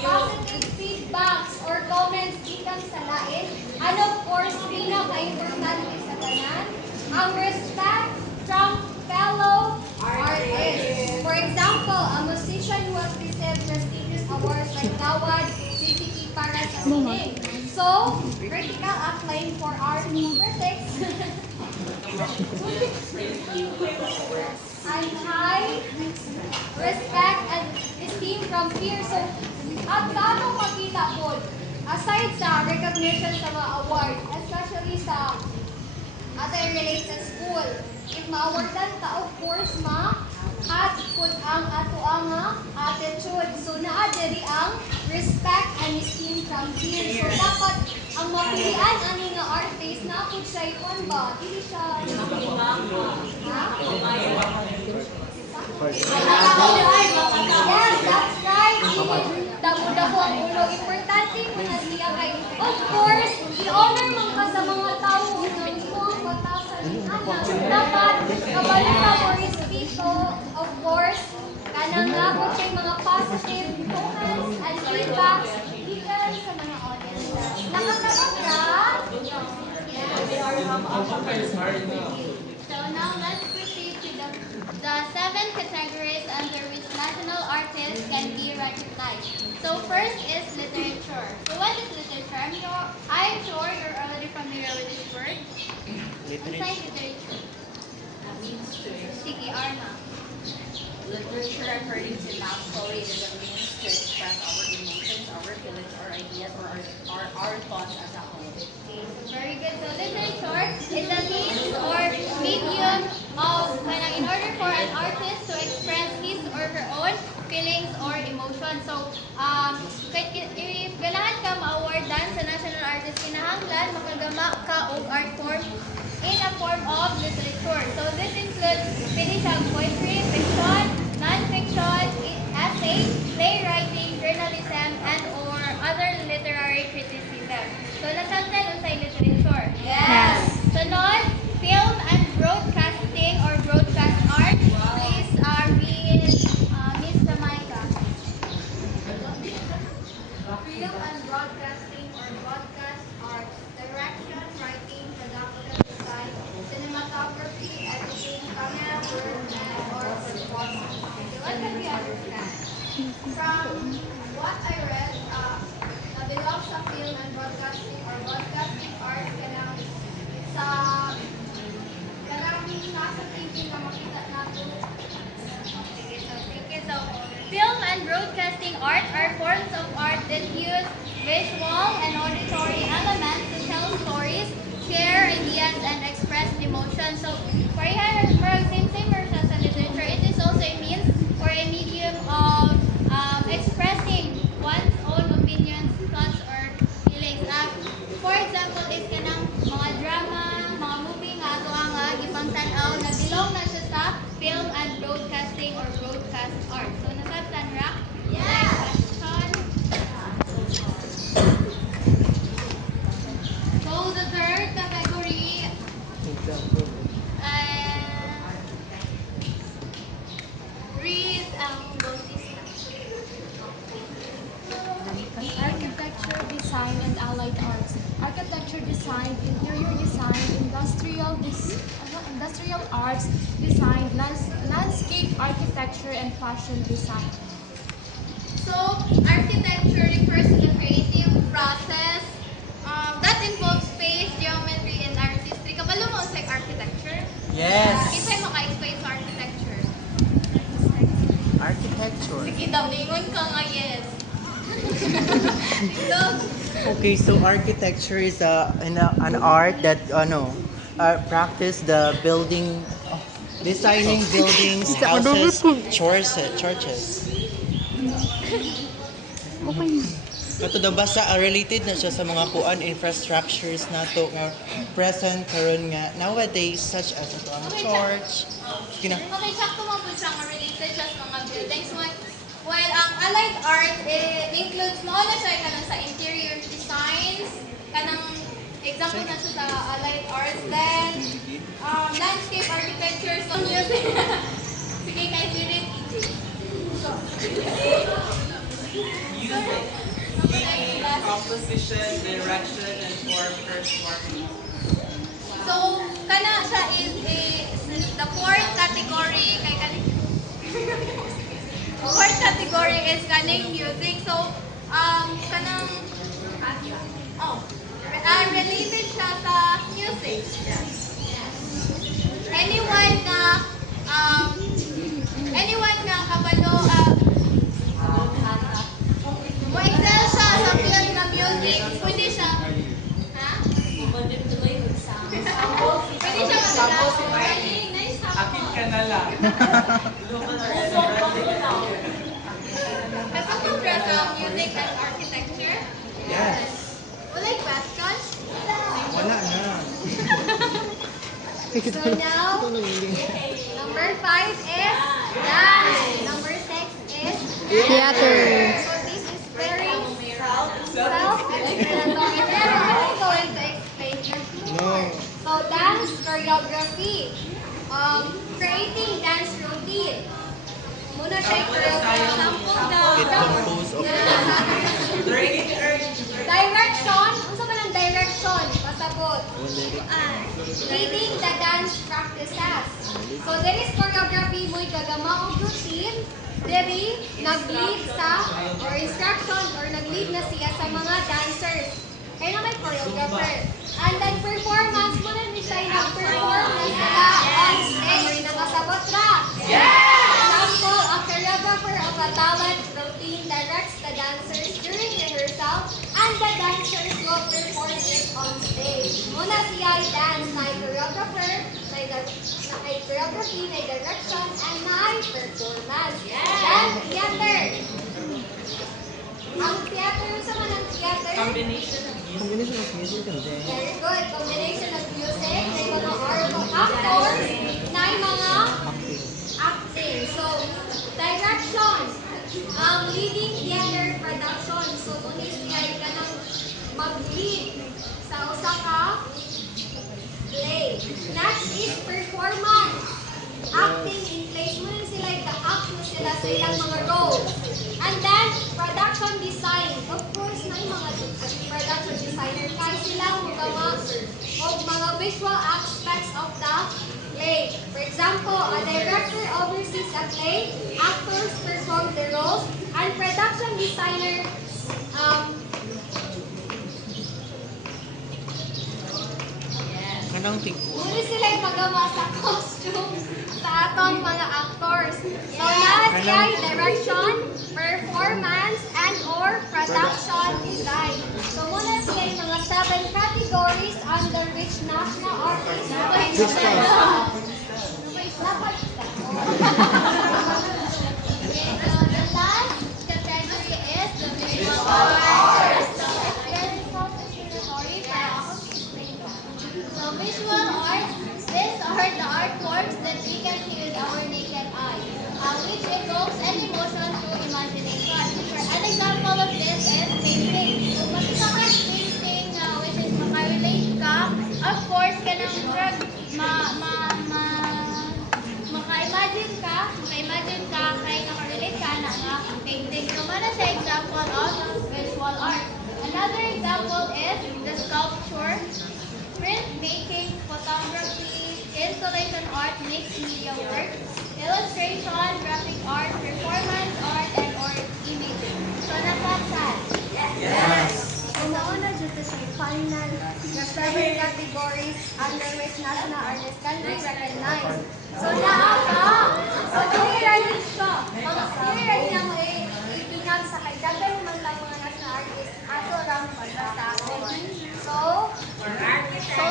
positive feedbacks or comments gikan sa lain. And of course, pinaka-importante sa tanan, ang respect from fellow artists. For example, a musician who has received prestigious awards like Gawad, CCP para sa sining. So, critical acclaim for our critics. And high respect and esteem from peers. So, at kanong makita po, aside sa recognition sa mga award, especially sa other related sa school, if ma-awardan ka, of course, at put ang ato ang attitude. So, naadiri ang respect and esteem from peers. So, dapat ang mapilian ani nga artist na pud siya ikon ba? Dili siya Yes, that's right. Damo-damo ang ulo. Importante mo na siya kay, of course, i-honor man ka sa mga tao na imo ang batasan ni Ana. Dapat kabalita mo respeto, of course, kanang nga kung may mga positive comments and feedbacks gikan sa mga audiences. Nakatabag ka? So now let's proceed to the 7 categories under which national artists can be recognized. So first is literature. So what is literature? I'm sure you're already familiar with this word. Inside literature. Sige, Arna. Literature, according to Max Foley, is a means to express our emotions, our feelings, our ideas, or our thoughts as a whole. Okay, so very good. So literature is a means or medium of in order for an artist to express his or her own feelings or emotions. So if ganahan ka ma-awardan sa National Artist Kinahanglan, makagama ka og art form in a form of literature. So this includes pwede siyang poetry, fiction, non-fiction, essay, playwriting, journalism, and or other literary criticism. So nasabtan unsay literature? Yes. Sunod, film and broadcasting or broadcast art. Please read Miss Jamaica. Film and broadcasting or broadcast arts, direction, writing, production, design, cinematography, editing, camera work, and or performance. Okay, what can we understand? From what I read, na belongs sa film and broadcasting or broadcasting art, kanang sa kanang nasa TV na makita nato. Okay, so thank you. So film and broadcasting art are forms of art that use visual and auditory elements to tell stories, share ideas, and express emotions. So for same version sa literature, it is also a means or a medium of expressing one's own opinions, thoughts, or feelings. For example, is kanang mga drama, mga movie nga ato ang gipangtan-aw na belong na siya sa film and broadcasting or broadcast art. So nasabtan ra? Yeah. Like design, interior design, industrial arts design, landscape architecture, and fashion design. So, architecture refers to the creative process that involves space, geometry, and artistry. Kabalo mo sa architecture? Yes. Kisay maka-explain sa architecture? Architecture. Sige daw, ningon ka nga yes. So, Okay, so architecture is an art that practice the building, designing buildings, houses, churches. Kato daw basta related na siya sa mga kuan infrastructures nato nga present karon nga nowadays such as ang church. Sige na. okay, sakto mo po siya nga related siya sa mga buildings. While ang allied art includes mo na siya kanang sa interior designs, kanang example na siya sa allied arts, then landscape architecture, so music. Sige, kay Judith, so, Music. Meaning, composition, direction, and form performance. So, kana siya is the fourth category kay kaning fourth category is kaning music. So, kanang related siya sa music. Anyone nga kabalo mo excel siya sa field ng music, pwede siya pwede siya Akin ka na lang. Kasama sa music and architecture? Yes. Walay questions? Wala na. So now, number 5 is dance. Number 6 is Theater. So this is very self-explanatory. Pero I'm going to explain your more. So dance choreography. Creating dance routine. Muna siya choreography. It composed of Direction. Ano ba ng direction? Pasabot. Leading the dance practices. So there is choreography mo'y gagama og routine. Diri nag-lead sa or instruction or nag-lead na siya sa mga dancers. Kaya na may choreographer. And then performance mo na ni siya nag-perform na sila on stage. Nakasabot ra. Example, a choreographer of a talent routine directs the dancers during rehearsal and the dancers will perform it on stage. Muna siya ay dance na choreographer, na choreography, na direction, and na performance. Then, theater. Ang theater, sa manang theater? Combination of music and dance. Very good. Combination of music, may mga actors, na mga acting. So, direction. Leading theater production. So, muna siya ka ng mag-lead sa usa ka play. Next is performance. Acting in plays. Muna sila ka-act mo sila sa ilang mga roles. And then, production design. Of course, na yung mga production designer. Kaya silang mga visual aspects of the play. For example, a director oversees a play, actors perform the roles, and production designer Kanang tingko. muna sila yung magawa sa costume sa atong mga actors. So, last ay direction, performance, and or production design. So, muna sila yung mga 7 categories under which national artists The last category is the visual arts. Very self-explanatory, pero ako explain ko. So, visual arts, these are the art forms that we can see with our naked eye, which evokes an emotion through imagination. An example of this is painting. So, makita ka painting which is makarelate ka, of course, kanang maka-imagine ka, kaya nakarelate ka na nga painting. So, mana sa example of visual art. Another example is the sculpture. printmaking, photography, installation art, mixed media work, illustration, graphic art, performance art, and or imaging. So napasal? Yes. Una-una dito sa final na 7 categories under which national artists can be recognized. So naaka! So dili siya. Dili na mo ipinag sa kay dagan man lang mga national artists ato lang pagkatapon. So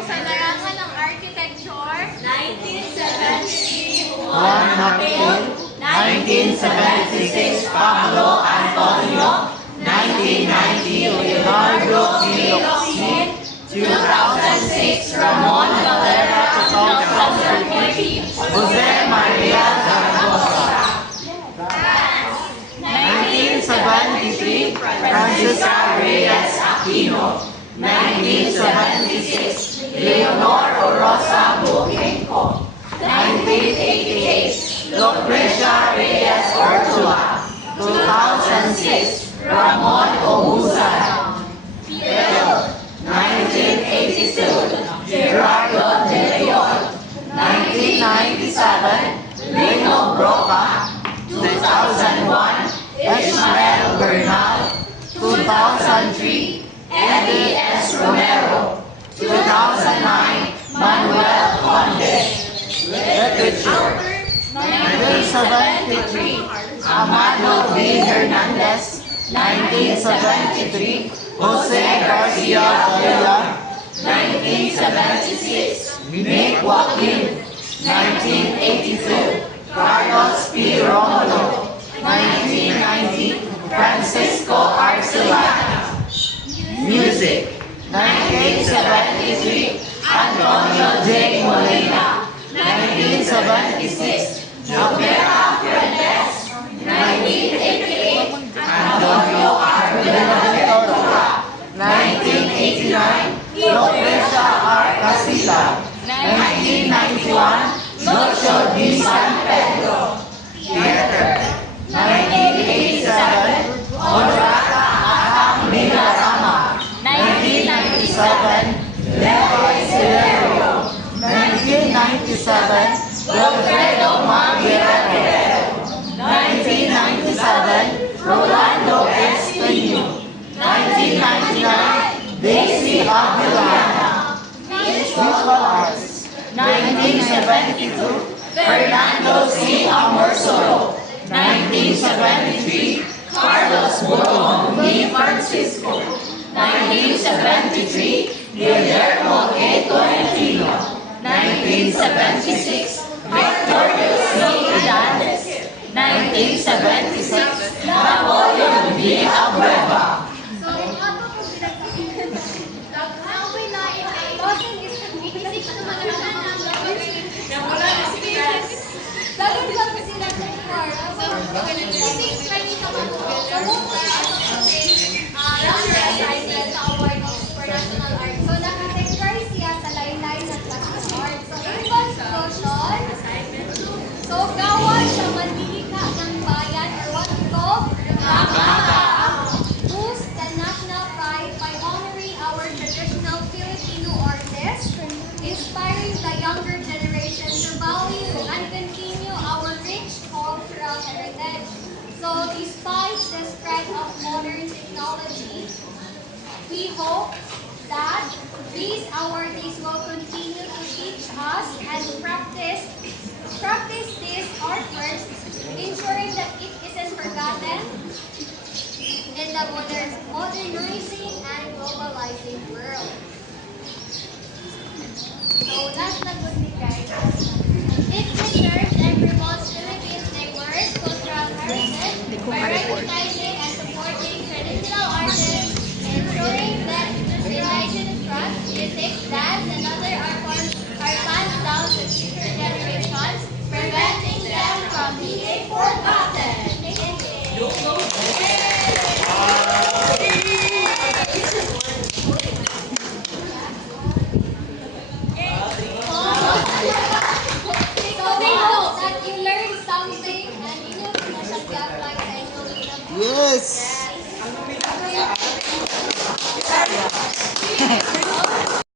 sa larangan ng architecture, 1973 Juan Martin, 1976 Pablo Antonio, 1990 Leonardo Piloxin, 2006 Ramon Valera, 2013 Jose Maria Zaragoza, 1973 Francisca Reyes Aquino, 1976 Leonor Rosa Buquenco, 1988 Lucrecia Reyes Ortula, 2006 Ramon Obusan, 1982 Gerardo De Leon, 1997 Lino Broca, 2001 Ishmael Bernal, 2003 Eddie S. Romero, 2009 Manuel Conde. Literature, 1973 Amado B. Hernandez, 1973 Jose Garcia Villa, 1976 Nick Joaquin, 1982 Carlos P. Romulo, 1990 Francisco Arcelana. Music, 1973 Antonio J. Molina, 1976 Jovera Fernandez, 1988 Antonio R. Ventura, 1989 Lucrecia R. Casilla, 1991 Lucio D. San Pedro. Theater, 1987 Honorata Atang Milarama, 1997 Leroy Silerio, 1997 Wilfredo Maguire, 1997 Rolando Espino, 1999 Daisy Aguilana. Visual Arts, 1972 Fernando C. Amorsoro, 1973 Carlos Bolon D. Francisco, 1973 Guillermo A. Tolentino, 1976 Victorious C. Hernandez, 1976 Napoleon B. Abueva. So, yung ato po pinagpapilitan daghang na kay Rosen is 86 naman ang dagan pa po sila kung para. So, 86 training ka pa po. So, sa award for national art. So, nakategorize siya sa lain-lain na class of art. So, in conclusion, so, gawan sa manlilika ng bayan or what we call boost the national pride by honoring our traditional Filipino artists, inspiring the younger generation to value and continue our rich cultural heritage. So, despite the spread of modern technology, we hope that these awardees will continue to teach us and practice these artworks, ensuring that it isn't forgotten in the modernizing and globalizing world. So, last na good ni guys. It is